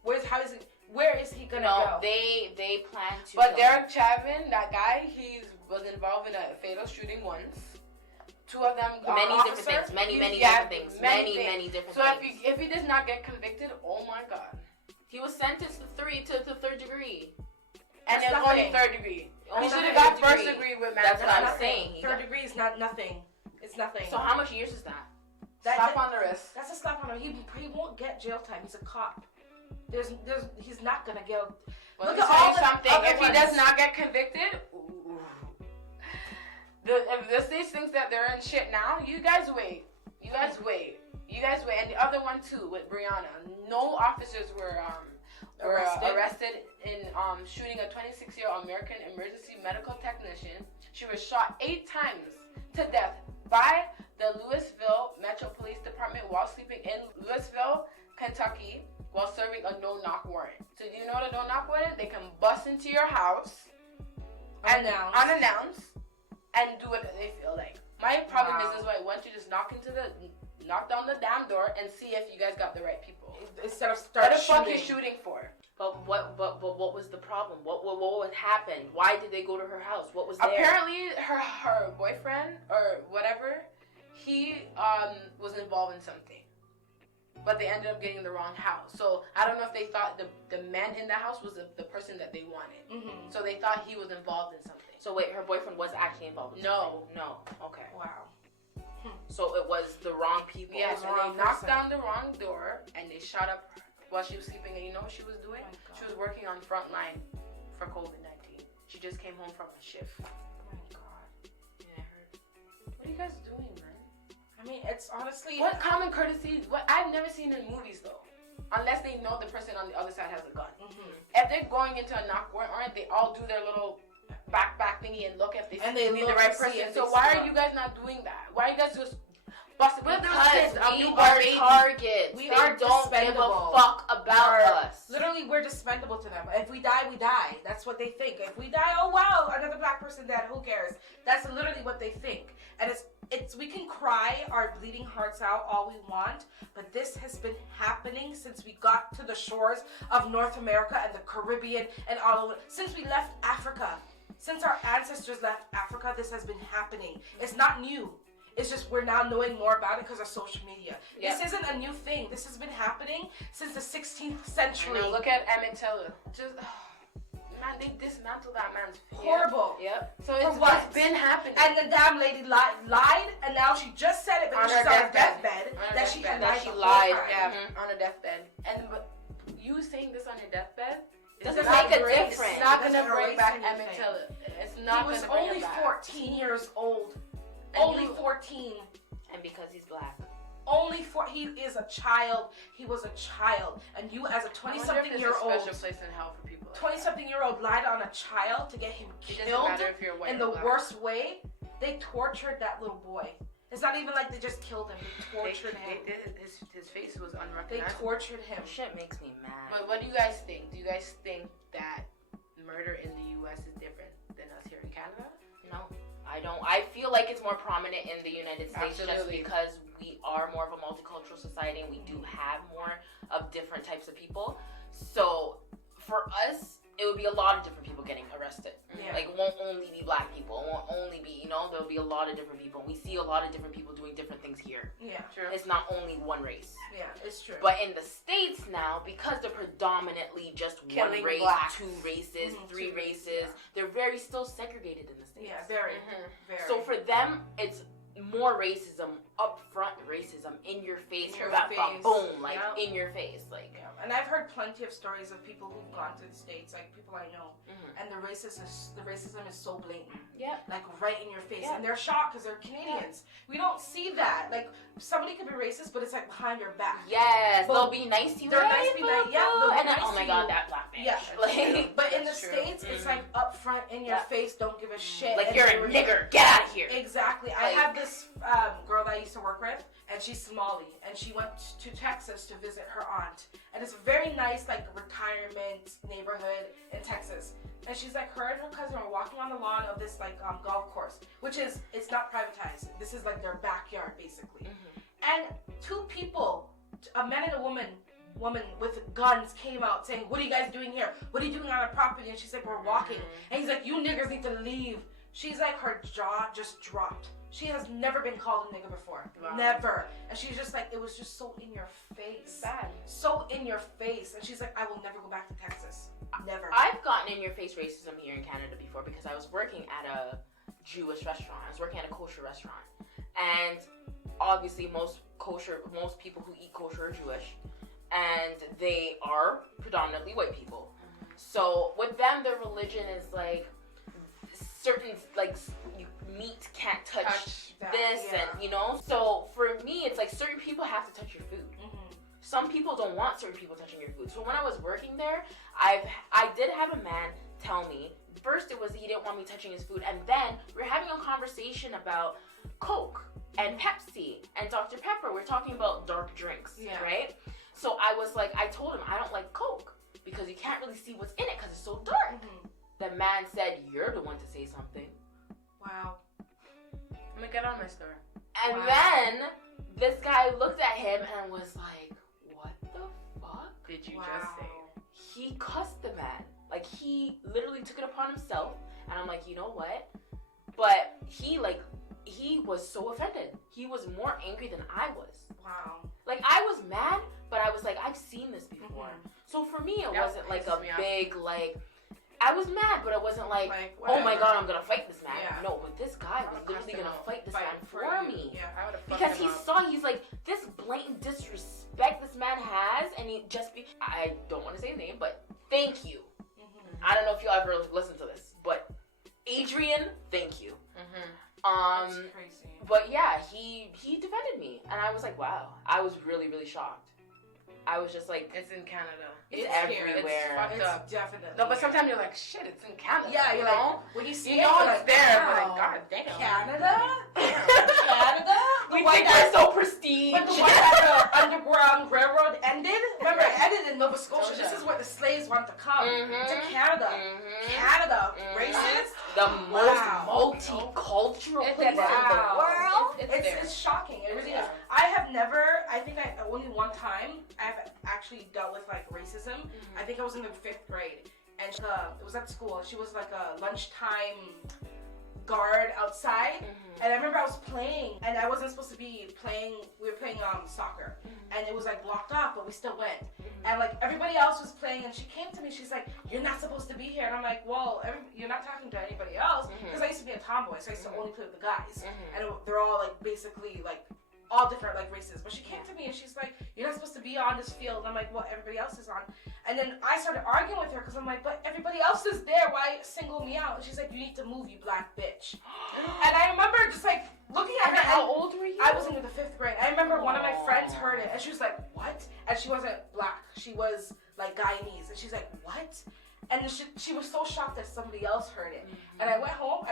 Where is he gonna go? Where is he gonna go? They plan to. But Derek Chauvin, that guy, he was involved in a fatal shooting once. 2 of them many different things. Many different things. Many different so things. So if he does not get convicted, oh my god. He was sentenced to 3rd degree. And it was only 3rd degree. He should have got 1st degree with That's what I'm nothing. saying. 3rd degree is not nothing. It's nothing. So how much years is that? Slap on the wrist. That's a slap on him. He won't get jail time. He's a cop. He's not gonna get. Well, Look at all the something. other If he ones. does not get convicted, if the state thinks that they're in shit now, you guys wait. And the other one too with Brianna. No officers were arrested in shooting a 26-year-old American emergency medical technician. She was shot 8 times to death by the Louisville Metro Police Department while sleeping in Louisville, Kentucky, while serving a no-knock warrant. So do you know what a no-knock warrant? They can bust into your house unannounced and do what they feel like. My problem is why once you just knock down the damn door and see if you guys got the right people. Instead of What the shooting. fuck you shooting for? But what was the problem? What happened? Why did they go to her house? What was there? Apparently, her boyfriend or whatever, he was involved in something. but they ended up getting the wrong house. So I don't know if they thought the man in the house was the person that they wanted. Mm-hmm. So they thought he was involved in something. So wait, her boyfriend was actually involved in something? No. Okay. Wow. So it was the wrong people. Yes, and they knocked down the wrong door, and they shot up while she was sleeping. And you know what she was doing? She was working on frontline for COVID-19. She just came home from a shift. Oh my God. Yeah, I heard. What are you guys doing, man? I mean, it's honestly... What common courtesy? What I've never seen in movies, though. Unless they know the person on the other side has a gun. Mm-hmm. If they're going into a knock warrant, they all do their little back thingy and look if they see the right person. So why are you guys not doing that? Why are you guys just busting? Because we are targets. They don't give a fuck about us. Literally, we're dispendable to them. If we die, we die. That's what they think. If we die, oh wow, another black person dead. Who cares? That's literally what they think. And it's we can cry our bleeding hearts out all we want, but this has been happening since we got to the shores of North America and the Caribbean and all of it. Since we left Africa. Since our ancestors left Africa, this has been happening. It's not new. It's just we're now knowing more about it because of social media. Yep. This isn't a new thing. This has been happening since the 16th century. Now look at Emmett Till. Just, man, they dismantled that man's face. Horrible. Yep. So it's been happening. And the damn lady lied, and now she just said it because she's on her deathbed. That she lied. Yeah, on her deathbed. But you saying this on your deathbed? Doesn't make a difference. It's not going to bring back Emmett Till. It's not going to bring He was only 14 years old. Only 14. And because he's black. He is a child. He was a child. And you as a 20-something-year-old. There's a special place in hell for people. 20-something-year-old lied on a child to get him killed in the worst way. They tortured that little boy. It's not even like they just killed him. They tortured him. His face was unrecognizable. They tortured him. Shit makes me mad. But what do you guys think? Do you guys think that murder in the U.S. is different than us here in Canada? No, I don't. I feel like it's more prominent in the United States just because we are more of a multicultural society and we do have more of different types of people. So for us, it would be a lot of different people getting arrested. Yeah. Like, it won't only be black people. It won't only be, there'll be a lot of different people. We see a lot of different people doing different things here. Yeah, true. It's not only one race. Yeah, it's true. But in the States now, because they're predominantly just killing one race, blacks. 2 races, 3 races, they're very still segregated in the States. Yeah, very. Very. So for them, it's more racism, upfront racism, in your face, boom, like in your face, like. Yeah. And I've heard plenty of stories of people who've gone to the States, like people I know, and the racism is so blatant. Yeah. Like right in your face, and they're shocked because they're Canadians. We don't see that. Like somebody could be racist, but it's like behind your back. Yes, they'll be nice to you. They're nice to be nice. Yeah, they'll be and then, nice oh my God, that black bitch. Yeah, like, but in the States, it's like upfront in your face. Don't give a shit. Like you're a nigger. Get out of here. Exactly. I have this girl that I used to work with, and she's Somali, and she went to Texas to visit her aunt, and it's a very nice like retirement neighborhood in Texas. And she's like, her and her cousin are walking on the lawn of this like golf course, which is, it's not privatized. This is like their backyard basically. And 2 people, a man and a woman with guns came out saying, "What are you guys doing here? What are you doing on our property?" And she's like, "We're walking." And he's like, "You niggers need to leave." She's like, her jaw just dropped. She has never been called a nigger before. Wow. Never. And she's just like, it was just so in your face. Bad. So in your face. And she's like, I will never go back to Texas. Never. I've gotten in your face racism here in Canada before because I was working at a Jewish restaurant. I was working at a kosher restaurant. And obviously most people who eat kosher are Jewish. And they are predominantly white people. So with them, their religion is like certain, like, meat can't touch this, and so for me it's like certain people have to touch your food. Some people don't want certain people touching your food. So when I was working there, I did have a man tell me, first it was he didn't want me touching his food, and then we were having a conversation about Coke and Pepsi and Dr. Pepper. We're talking about dark drinks, right? So I was like, I told him I don't like Coke because you can't really see what's in it because it's so dark. The man said, "You're the one to say something." Wow. I'm gonna get on my story. And then this guy looked at him and was like, "What the fuck did you just say?" He cussed the man. Like, he literally took it upon himself. And I'm like, you know what? But he was so offended. He was more angry than I was. Wow. Like, I was mad, but I was like, I've seen this before. So for me, it wasn't like a big, like, I was mad, but it wasn't like oh my God, I'm gonna fight this man. Yeah. No, but this guy was literally gonna fight this man for me. Yeah. Because he's like, this blatant disrespect this man has, and I don't want to say his name, but thank you. I don't know if you'll ever listen to this, but Adrian, thank you. That's crazy. But yeah, he defended me, and I was like, wow. I was really, really shocked. I was just like, it's in Canada. It's everywhere. It's definitely. No, but sometimes you're like, shit, it's in Canada. Yeah, you know? When you see it's like, there, wow. but like, God damn. Canada? Canada? We think we're so prestige. But the one that the Underground Railroad ended, remember it ended in Nova Scotia. This is where the slaves want to come, to Canada. Canada, racist. The most multicultural place in the world. It's shocking. It really is. I think only one time I've actually dealt with like racism. I think I was in the 5th grade, and it was at school. She was like a lunchtime guard outside, and I remember I was playing, and I wasn't supposed to be playing. We were playing soccer, and it was like blocked off, but we still went. And like everybody else was playing, and she came to me. She's like, "You're not supposed to be here." And I'm like, "Well, you're not talking to anybody else," because I used to be a tomboy, so I used to only play with the guys, and they're all like basically like all different like races. But she came to me and she's like, "You're not supposed to be on this field." And I'm like, "Well, everybody else is on." And then I started arguing with her because I'm like, "But everybody else is there. Why single me out?" And she's like, "You need to move, you black bitch." And I remember just like looking at her. How old were you? I was in the 5th grade. I remember one of my friends heard it and she was like, "What?" And she wasn't black. She was like Guyanese. And she's like, "What?" And she was so shocked that somebody else heard it. And I went home.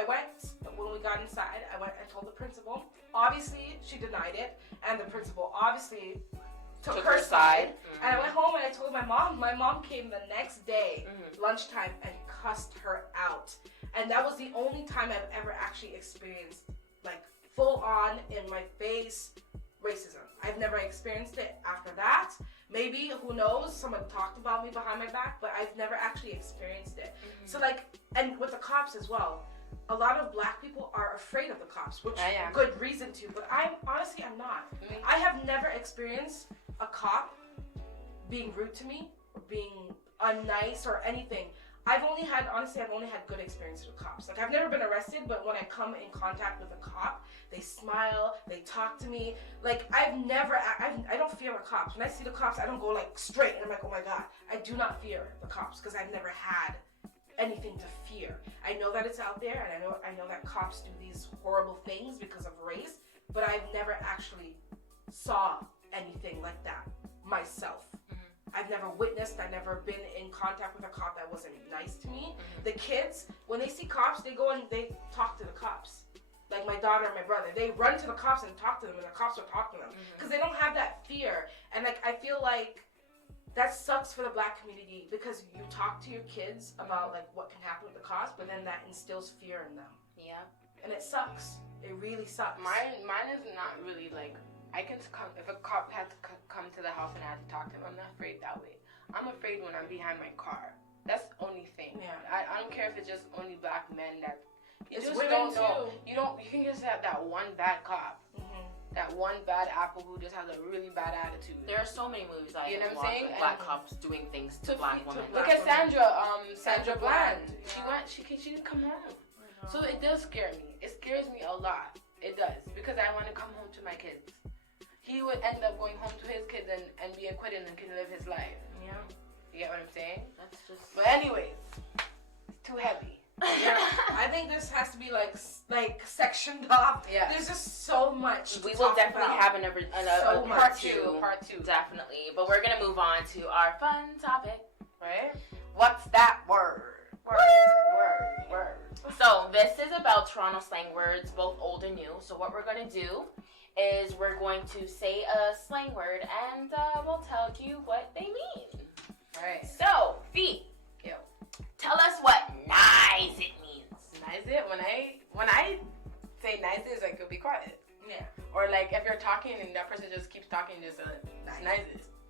When we got inside, I told the principal. Obviously, she denied it. And the principal obviously took her side. And I went home and I told my mom. My mom came the next day, lunchtime, and cussed her out. And that was the only time I've ever actually experienced, like, full on, in my face, racism. I've never experienced it after that. Maybe, who knows, someone talked about me behind my back, but I've never actually experienced it. So like, and with the cops as well, a lot of black people are afraid of the cops, which good reason to, but I'm not. I have never experienced a cop being rude to me, or being unnice or anything. I've only had good experiences with cops. Like, I've never been arrested, but when I come in contact with a cop, they smile, they talk to me. Like, I don't fear the cops. When I see the cops, I don't go like straight and I'm like, oh my God. I do not fear the cops because I've never had anything to fear. I know that it's out there, and I know that cops do these horrible things because of race, but I've never actually saw anything like that myself. I've never witnessed, I've never been in contact with a cop that wasn't nice to me. The kids, when they see cops, they go and they talk to the cops. Like my daughter and my brother, they run to the cops and talk to them, and the cops will talk to them. Because they don't have that fear. And like, I feel like that sucks for the black community, because you talk to your kids about like what can happen with the cops, but then that instills fear in them. Yeah. And it sucks. It really sucks. Mine is not really like, I can come, if a cop had to come to the house and I had to talk to him, I'm not afraid that way. I'm afraid when I'm behind my car. That's the only thing. Yeah. I don't care if it's just only black men that, you it's just women don't know. Too. You can just have that one bad cop. That one bad apple who just has a really bad attitude. There are so many movies I know what I'm saying? Black cops doing things to black women. Look at Sandra Bland. Yeah. She didn't come home. So it does scare me. It scares me a lot. It does, because I want to come home to my kids. He would end up going home to his kids and be acquitted and can live his life. Yeah. You get what I'm saying? That's just. But anyways, too heavy. Yeah. I think this has to be like sectioned off. Yeah. There's just so much. We will definitely have a part two. Definitely. But we're gonna move on to our fun topic. Right? What's that word? Word. So this is about Toronto slang words, both old and new. So what we're gonna do is we're going to say a slang word and we'll tell you what they mean. Alright. So, Fee, tell us what nice it means. Nice it? When I say nice, it's like, be quiet. Yeah. Or like if you're talking and that person just keeps talking, just nice.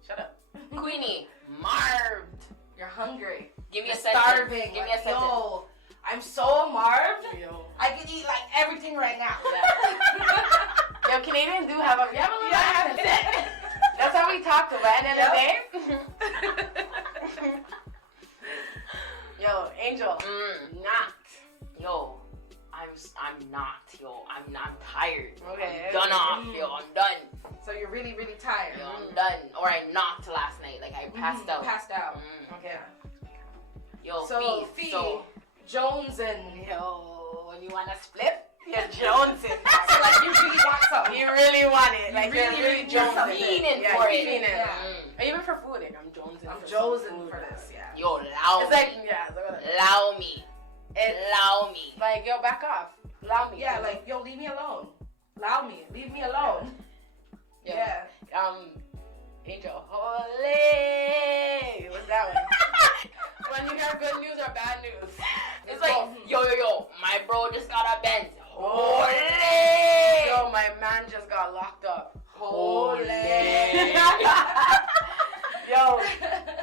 Shut up. Queenie, marved. You're hungry. Give me You're a sentence. Starving. Give me a sentence. Yo, I'm so marved. Yo. I can eat like everything right now. Yo, Canadians do have a little accent. that's how we talk to at the end of the day. Yo, Angel, not. Yo, I'm not. Yo, I'm tired. Okay. I'm done off. Yo, I'm done. So you're really, really tired. Yo, I'm done. Or I knocked last night. Like I passed out. Passed out. Okay. Yo, So, Fee. Fee, Jones and... Yo, when you want to split, you're jonesing. So, like, you really want something. You really want it. Like, really, you're really jonesing. want something. Fiending Yeah, for you it. fiending. Yeah. Even for food, like, I'm jonesing. I'm for Jonesing some food. for this, yeah. Yo, allow It's me. like, yeah. Allow me. Allow me. Like, yo, back off. Allow me. Yeah, like, yo, leave me alone. Allow me. Leave me alone. Yeah. Angel, holy. What's that one? When you hear good news or bad news. It's like, yo, my bro just got a Benz. Holy. Holy. Yo, my man just got locked up. Holy. Yo,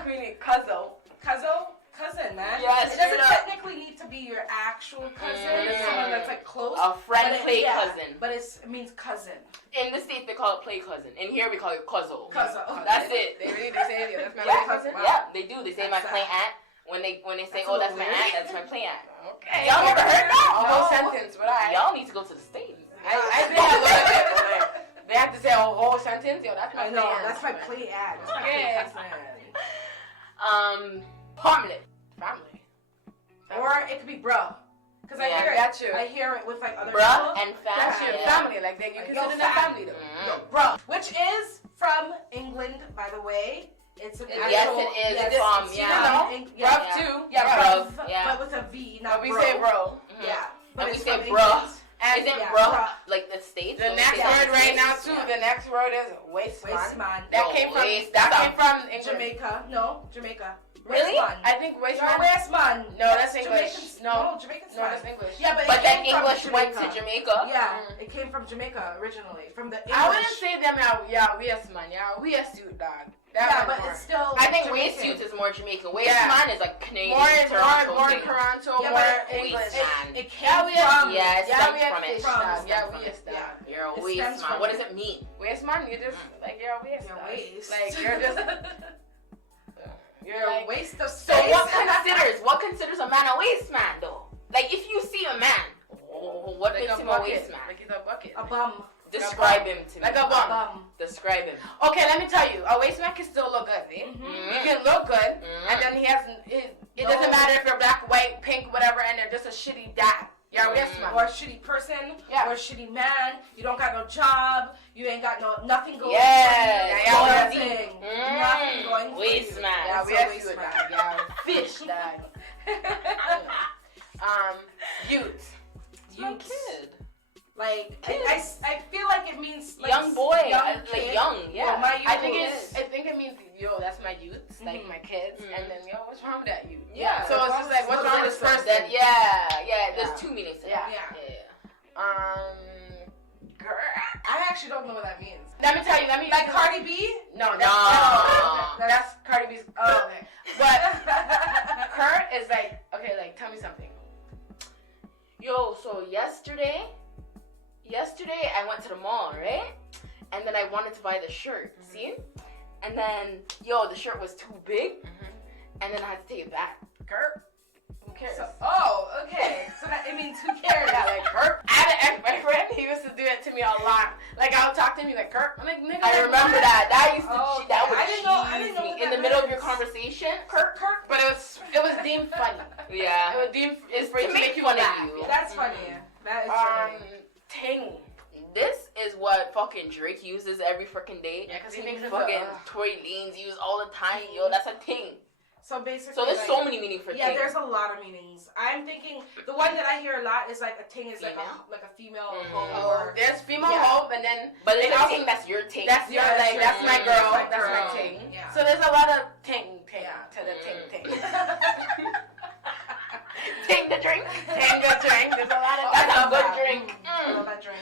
Queenie, cousin, man. Yes, it doesn't straight up. technically need to be your actual cousin. It's someone that's like close. A friend but play cousin. But it means cousin. In the States, they call it play cousin. In here, we call it cuzzo. Cousin. That's it. They really do say it. That's my Yeah, cousin. yeah, they do. They say my That's play sad. aunt. When they say, That's oh, a that's little my weird. aunt, that's my play aunt. Okay. Y'all never heard that? A whole No. sentence, but Y'all need to go to the States. I did a little bit. But like, they have to say a whole sentence. Yo, that's my I know. plan. That's my play ad. That's my Yeah. play cousin. Harmless. Family. Or it could be bro. Because I Yeah, hear that's it. true. I hear it with like other Bruh people. and That's family. your Yeah. family. Like, you Like, consider yo, them fam. family, though. Yo, bro. Which is from England, by the way. It's an Yes, actual, it is yes, from, it's yeah. from Bruv, Yeah. too. Yeah, Bruv, bruv, yeah. but with a V, not But we bro. say bro. Mhm. Yeah. But And we it's say from bruh. England. And Isn't yeah, bruh bruh. like the States? the So we next say word the right States. now, too, Yeah. the next word is waste Waste man. That Yo, came from waste, that that's came from England. Jamaica. No, Jamaica. Really? Waste man. I think waste You're a man. waste man. No, that's English. Jamaicans. No. No, Jamaicans. No, that's English. Yeah, but, But it then came from English went to Jamaica. Yeah, it came from Jamaica originally. From the English. I wouldn't say them. Yeah, waste man. Yeah, waste suit dog. That Yeah, one but more. it's still. I think Jamaican. waist suits is more Jamaican. Waist Yeah. man is like Canadian. more Toronto thing. Toronto, Yeah, more but English. waste man. It came Yeah, we from. Yeah, it Yeah, stems we had from it. fish From- dog. Yeah, from we it. is that. Yeah. You're a It waste stems man. from What it. does it mean? Waste man, you just like you're a waste. You're dog. waste. Like you're just You're like, a waste of So space. what considers a man a waste man though? Like if you see a man, what like makes a him a bucket. waste man? Like he's a bucket. A bum. Describe him to me. Like a A bum. bum. Describe him. Okay, let me tell you, a waste man can still look good, eh? Mm-hmm. He can look good, Mhm. and then he has. It No. doesn't matter if you're black, white, pink, whatever, and they're just a shitty dad. You're a waste man. Or a shitty person. Yeah. Or a shitty man. You don't got no job. You ain't got nothing going Yeah, for you. yeah, Nothing. Mm. Nothing going Waste for you. man. Yeah, That's we a have waste you, man. dog. Yeah, fish, dog. Youth. Young Youths. kid. Like Kids. I feel like it means like Young boy. young Like kid. young, yeah. my youth I think is- it means yo, that's my youth, like Mhm. my kids, Mhm. and then yo, what's wrong with that youth? Yeah. So it's just like what's wrong with this person? That, yeah. Yeah. There's two meanings to Yeah. that. Yeah. Girl. I actually don't know what that means. Let me tell you. Like Cardi B? No, No. that's Cardi B's. Oh, okay. But Kurt is like, okay, like tell me something. Yo, so yesterday I went to the mall, right? And then I wanted to buy the shirt, see? And then, the shirt was too big, and then I had to take it back. Kurt, who cares? Okay. So that it means who cares? Yeah, like Kurt. I had an ex-boyfriend. He used to do it to me a lot. Like I would talk to him, he's like Kurt. I'm like, nigga. I remember that. That used to, Oh, that okay. would I didn't know cheese what me in that the middle of your meant. conversation. Kirk. But it was deemed funny. Yeah. It was deemed It's for it to make fun of you. That's funny. That is funny. Ting. This is what fucking Drake uses every freaking day. Yeah, because he makes it Fucking so, Tory Lanez use all the time. Yo, that's a thing. So basically, So there's like, so many meanings for yeah, ting. there's a lot of meanings. I'm thinking the one that I hear a lot is like a ting is like Female? a female Mm. hoe Oh, or there's female Yeah. hope, and then But they it's a also- ting that's your ting. that's your Yeah, like that's that's my your- girl. that's my That's my girl. ting. Yeah. So there's a lot of ting Yeah. to the ting ting. ting the drink. Ting the drink. There's a lot of That's I a love good that. drink. I love that drink.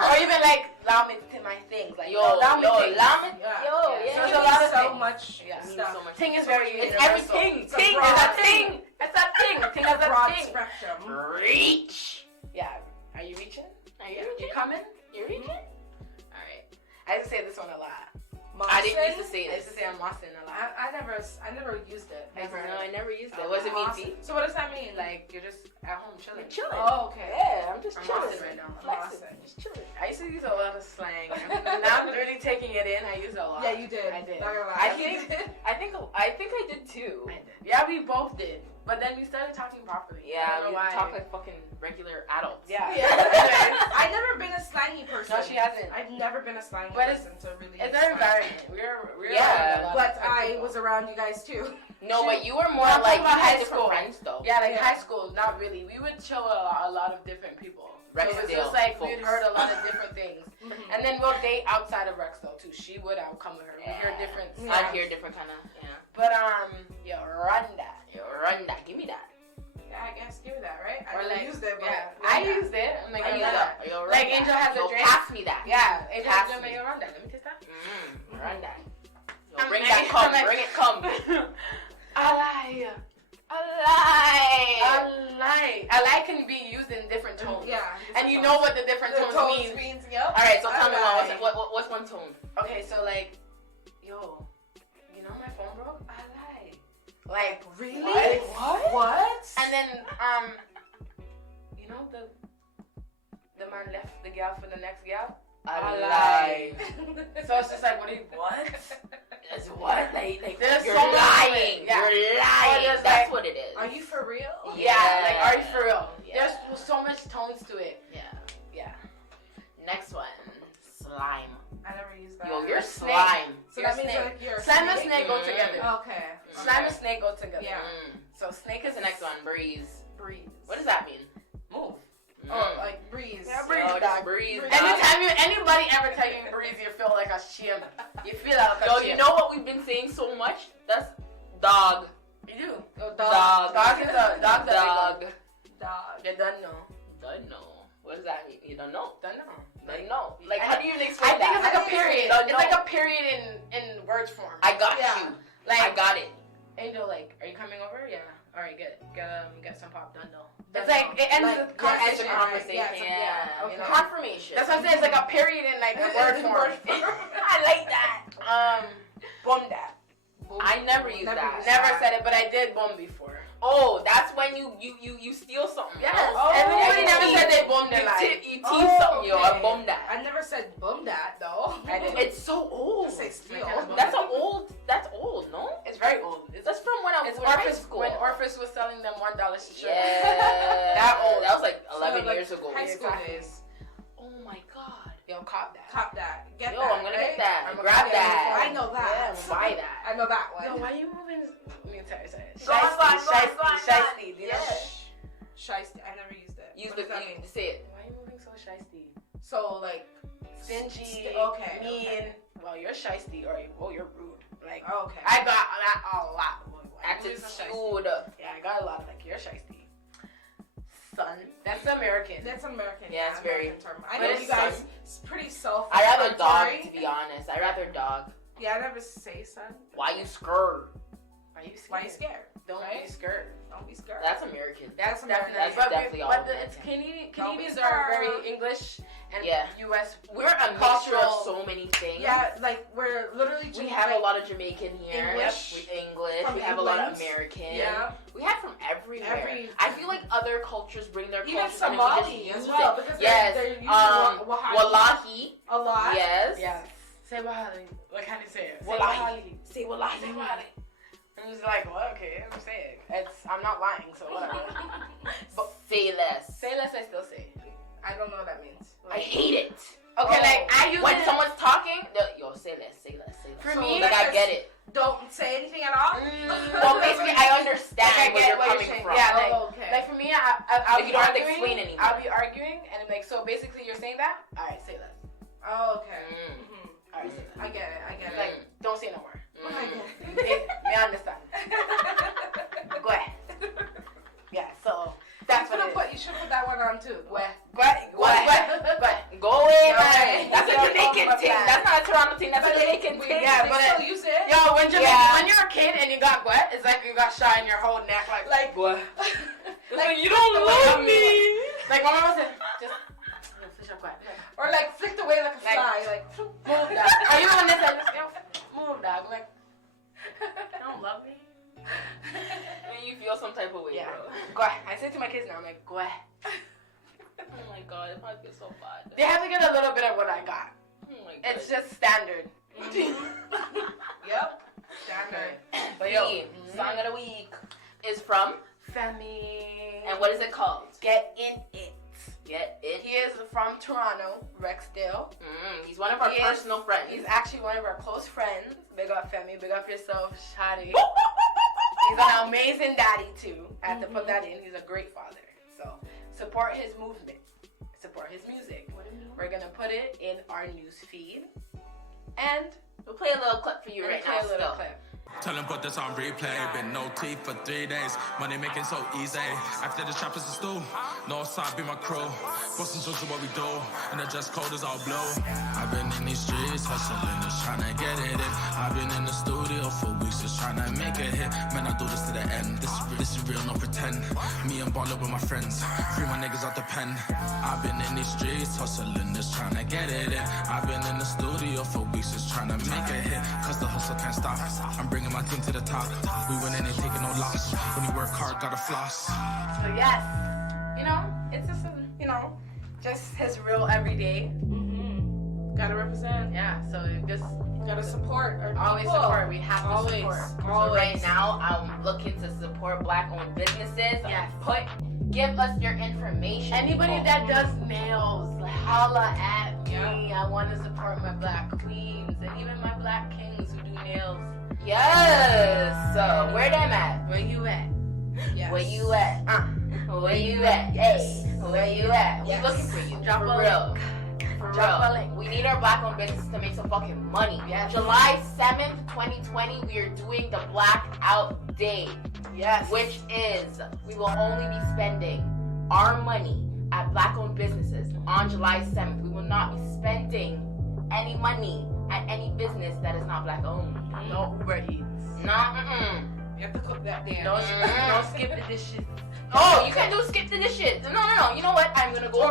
or even like allow me to my things. Like Yo, allow me things. allow me. Yeah. Yo, Yeah. yeah. So There's there's a lot of so things. much Yeah. stuff. So much. Ting is very It's universal. everything. It's a Ting is broad a ting. It's a thing. Ting is a a broad thing. spectrum. Reach. Yeah. Are you reaching? Are you You reaching? coming? You reaching? Alright. I just say this one a lot. I didn't used to say I this. used to say I'm Mosin a lot. I never used it. No, I never used it. Was it me too? So what does that mean? Like, you're just at home chilling. Chilling. Oh, okay. Yeah, I'm just I'm chilling Mosin right now. Flexing. Mosin. Just chilling. I used to use a lot of slang. Now I'm really taking it in. I use it a lot. Yeah, you did. I did. Not gonna lie. I think I did too. I did. Yeah, we both did. But then we started talking properly. Yeah, I don't we know why. talk like fucking regular adults. Yeah. I've never been a slangy person. No, she hasn't. I've never been a slangy But person. So really. It's our environment. We're Yeah. around a lot But of I people. was around you guys too. No, but you were more I'm like talking you about had high different school. friends though. Yeah, like Yeah. high school, not really. We would chill a lot of different people. So it was Rexdale just like folks. we'd heard a lot of different things. And then we'll date outside of Rexdale too. She would, I would come with her. We hear different I'd sounds. hear different kind of But yo, run that. run that, give me that. Yeah, I guess give me that, right? I Or never like, used it, but yeah, run I that. used it. I'm like, I run use that. that. Yo, run Like that. Angel has a Yo, drink. pass me that. Yeah, Angel Pass has a me. drink. Run that. Let me taste that. Run that. Yo, I'm bring like- that come. I'm like- Bring it come. I lie. I lie can be used in different tones. Yeah. And you know what the different the tones mean. means. Yep. All right, so tell me Alright. what's one tone? Okay, so like, yo, you know my phone broke? I lie. Like, Really? What? What? And then, you know the man left the gal for the next gal? I lie. So it's just like, what? That's what? Like There's you're so much of lying. it, yeah. You're Or lying. there's That's like- what it is. Are you for real? Yeah, like, are you for real? Yeah. There's so much tones to it. Yeah. Yeah. Next one. Slime. I never used that. Yo, you're snake. slime. So You're that means snake. like you're a Slime and snake? snake go together. Okay. Slime and snake go together. Yeah. So snake What's is the next one? Breeze. Breeze. What does that mean? Move. Oh, like breeze. Yeah, breeze. Yo, just breeze. Breeze. dog. Anytime anybody ever tell you breathe, you feel like a shim. You feel like a Yo, shim. you know what we've been saying so much? That's dog. You do. Oh, Dog. Dog is a dog. Dog. Dog. You don't know. Don't know. What does that mean? You don't know. Don't know. Don't know. Like, I- how do you even I explain think that? it's like a period. Don't It's know. like a period in words form. I got Yeah. you. Like I got it. Angel, like, are you coming over? Yeah. All right, get some pop. Don't know. Don't It's like know. it ends Like, the yeah, conversation. It's a Alright, conversation. yeah, it's a- yeah, You okay. know? Confirmation. That's what I'm saying. It's like a period in like a word form. I like that. Boom that. I never used Never that. used Never that. said it, but I did boom before. Oh, that's when you steal something. Yes. No? Everybody You never tease- said they boomed their you life. tease something, yo. I bummed that. I never said bum that though. I did. It's so old. Just say steal. That's that's old, no? It's very old. That's from when I was It's in high Orpheus school. when Orpheus was selling them $1 shirt. Yeah. That old. That was like So, 11 like, years ago. High school Exactly. days. Oh my god. Yo, cop that. Cop that. Get Yo, that. I'm gonna right? get that. I'm Grab gonna- that. I know that. Yeah, I'm gonna buy that. I know that one. Yo, why you moving? Sorry. Go on, go on, go on, go on, go on. Shiesty. Do you know? Yeah. Shiesty. I never used it. Use What the does that mean? say it. Why you moving so shiesty? So like Stingy. Okay. Mean. Okay. Well, you're shiesty or you're rude. Like Okay. I got that a lot. Why you moving so shiesty? Attitude. Yeah, I got a lot. Like you're shiesty. Son, that's American. That's American. Yeah, it's very- American term. I but know it's you guys. It's pretty self. I rather dog, to be honest. I rather dog. Yeah, I never say son. Why you scared? Why you scared? Why you scared? Don't Right? be scared. Don't be scared. That's American. That's American. definitely. That's definitely all but American. it's Don't be Canadians are scared. very English and Yeah. U.S. We're a mixture Cultural- of so many things. Yeah, like we're literally. We have a lot of Jamaican here. English. English. From We have a lot of England. American. Yeah. We have from everywhere. Every- I feel like other cultures bring their Even cultures and we Somali just as use well it. because Yes. they're using Wahabi Wallahi. a lot. Yes. Yeah. Say Wahali. Like how do you say it? Say Wallahi. Say wallahi. Say Wahali. I'm just like, well, okay, I'm saying. I'm not lying, so whatever. But say less. Say less, I still say. I don't know what that means. I hate it. Okay, Oh. like I use When it. someone's talking, yo, say less, say less, say less. For So me, Like I it's- get it. Don't say anything at all. Well, basically, I understand Like, I where get you're what you're coming saying. from. Yeah, like, Oh, okay. like for me, I'll Like, be you don't have to arguing, explain anything. I'll be arguing, and I'm like, so basically, you're saying that? All right, say less. Oh, okay. Mm. Mhm. All right, say less. I get it. I get it. Like, don't say no more. I Mm. get it. Me understand. Go ahead. Yeah, so that's what it is. You should put that one on too. Go ahead. Go away, No, man. right. That's a Don't Jamaican talk thing. about That's not a Toronto thing. That's a But Jamaican we- thing. yeah, they but still it- use it. Yo, when Yeah. when you're a kid and you got wet, it's like you got shot in your whole neck, like What? Like, You don't the way love I'm me. like my mom said, just fish up quiet. or like flicked away like a Like- fly. Like Move that. Are you on this end? dog. I'm like, you don't love me? And you feel some type of way, Yeah. bro. Go ahead. I say to my kids now, I'm like, go ahead. Oh my god, it probably feels so bad. They have to get a little bit of what I got. Oh my god. It's just standard. Yep. Standard. But yo, song of the week is from Femi. and what is it called? Get in it. Get it. He is from Toronto, Rexdale. He's one of our personal friends. He's actually one of our close friends. Big up Femi. Big up yourself, Shadi. He's an amazing daddy too. I have to put that in. He's a great father. So support his movement. Support his music. We're gonna put it in our news feed. And we'll play a little clip for you right now. a little clip. Tell them put this on replay. Been no teeth for 3 days. Money making so easy. After the trap is a stool. North side be my crew. Boston drugs are what we do. And the dress code is all blue. I've been in these streets hustling, just trying to get it in. I've been in the studio for weeks, just trying to make a hit. Man, I do this to the end. This is real, no pretend. Me and Baller with my friends. Free my niggas out the pen. I've been in these streets hustling, just trying to get it in. I've been in the studio for weeks, just trying to make a hit. Cause the hustle can't stop. I'm bringing my team to the top. We winning and taking no loss. When you work hard, gotta floss. So yes, it's just just his real everyday. Gotta represent. Yeah. So just Gotta support. Our always people. support. We have to Always. support. So right now, I'm looking to support Black-owned businesses. Yes. Give us your information. Anybody people. that does nails, holla at me. Yeah. I want to support my Black queens and even my Black kings who do nails. Yes. So where them at? Where you at? Yes. Where you at? Where you at? Hey, where you at? Yes. We looking for you. Drop for a real. For Drop a real. link. We need our Black-owned businesses to make some fucking money. Yes. July 7th, 2020, we are doing the Blackout Day, Yes. which is we will only be spending our money at Black-owned businesses on July 7th. We will not be spending any money at any business that is not Black-owned. No Uber Eats. No, You have to cook that damn. No skip the dishes. Oh, you can't do skip the dishes. No. You know what? I'm gonna go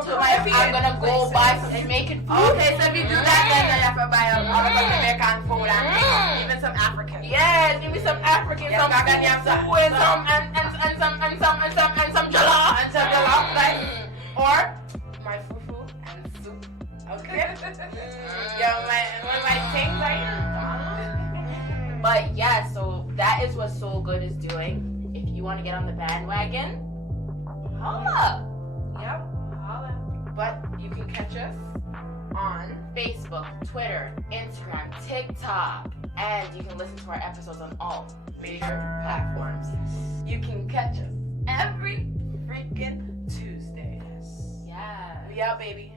buy some Jamaican food. Okay, so if you do that, then you have to buy a lot of Jamaican food and even some African. Yes, give me some African, Yes, some Ghanaian food, and some jollof. And some jollof rice. Or my fufu and soup. Okay? Yeah, my things But yeah, so that is what SoulGood is doing. If you want to get on the bandwagon, holla. Yep. But you can catch us on Facebook, Twitter, Instagram, TikTok, and you can listen to our episodes on all major platforms. You can catch us every freaking Tuesday. Yeah. We out, baby.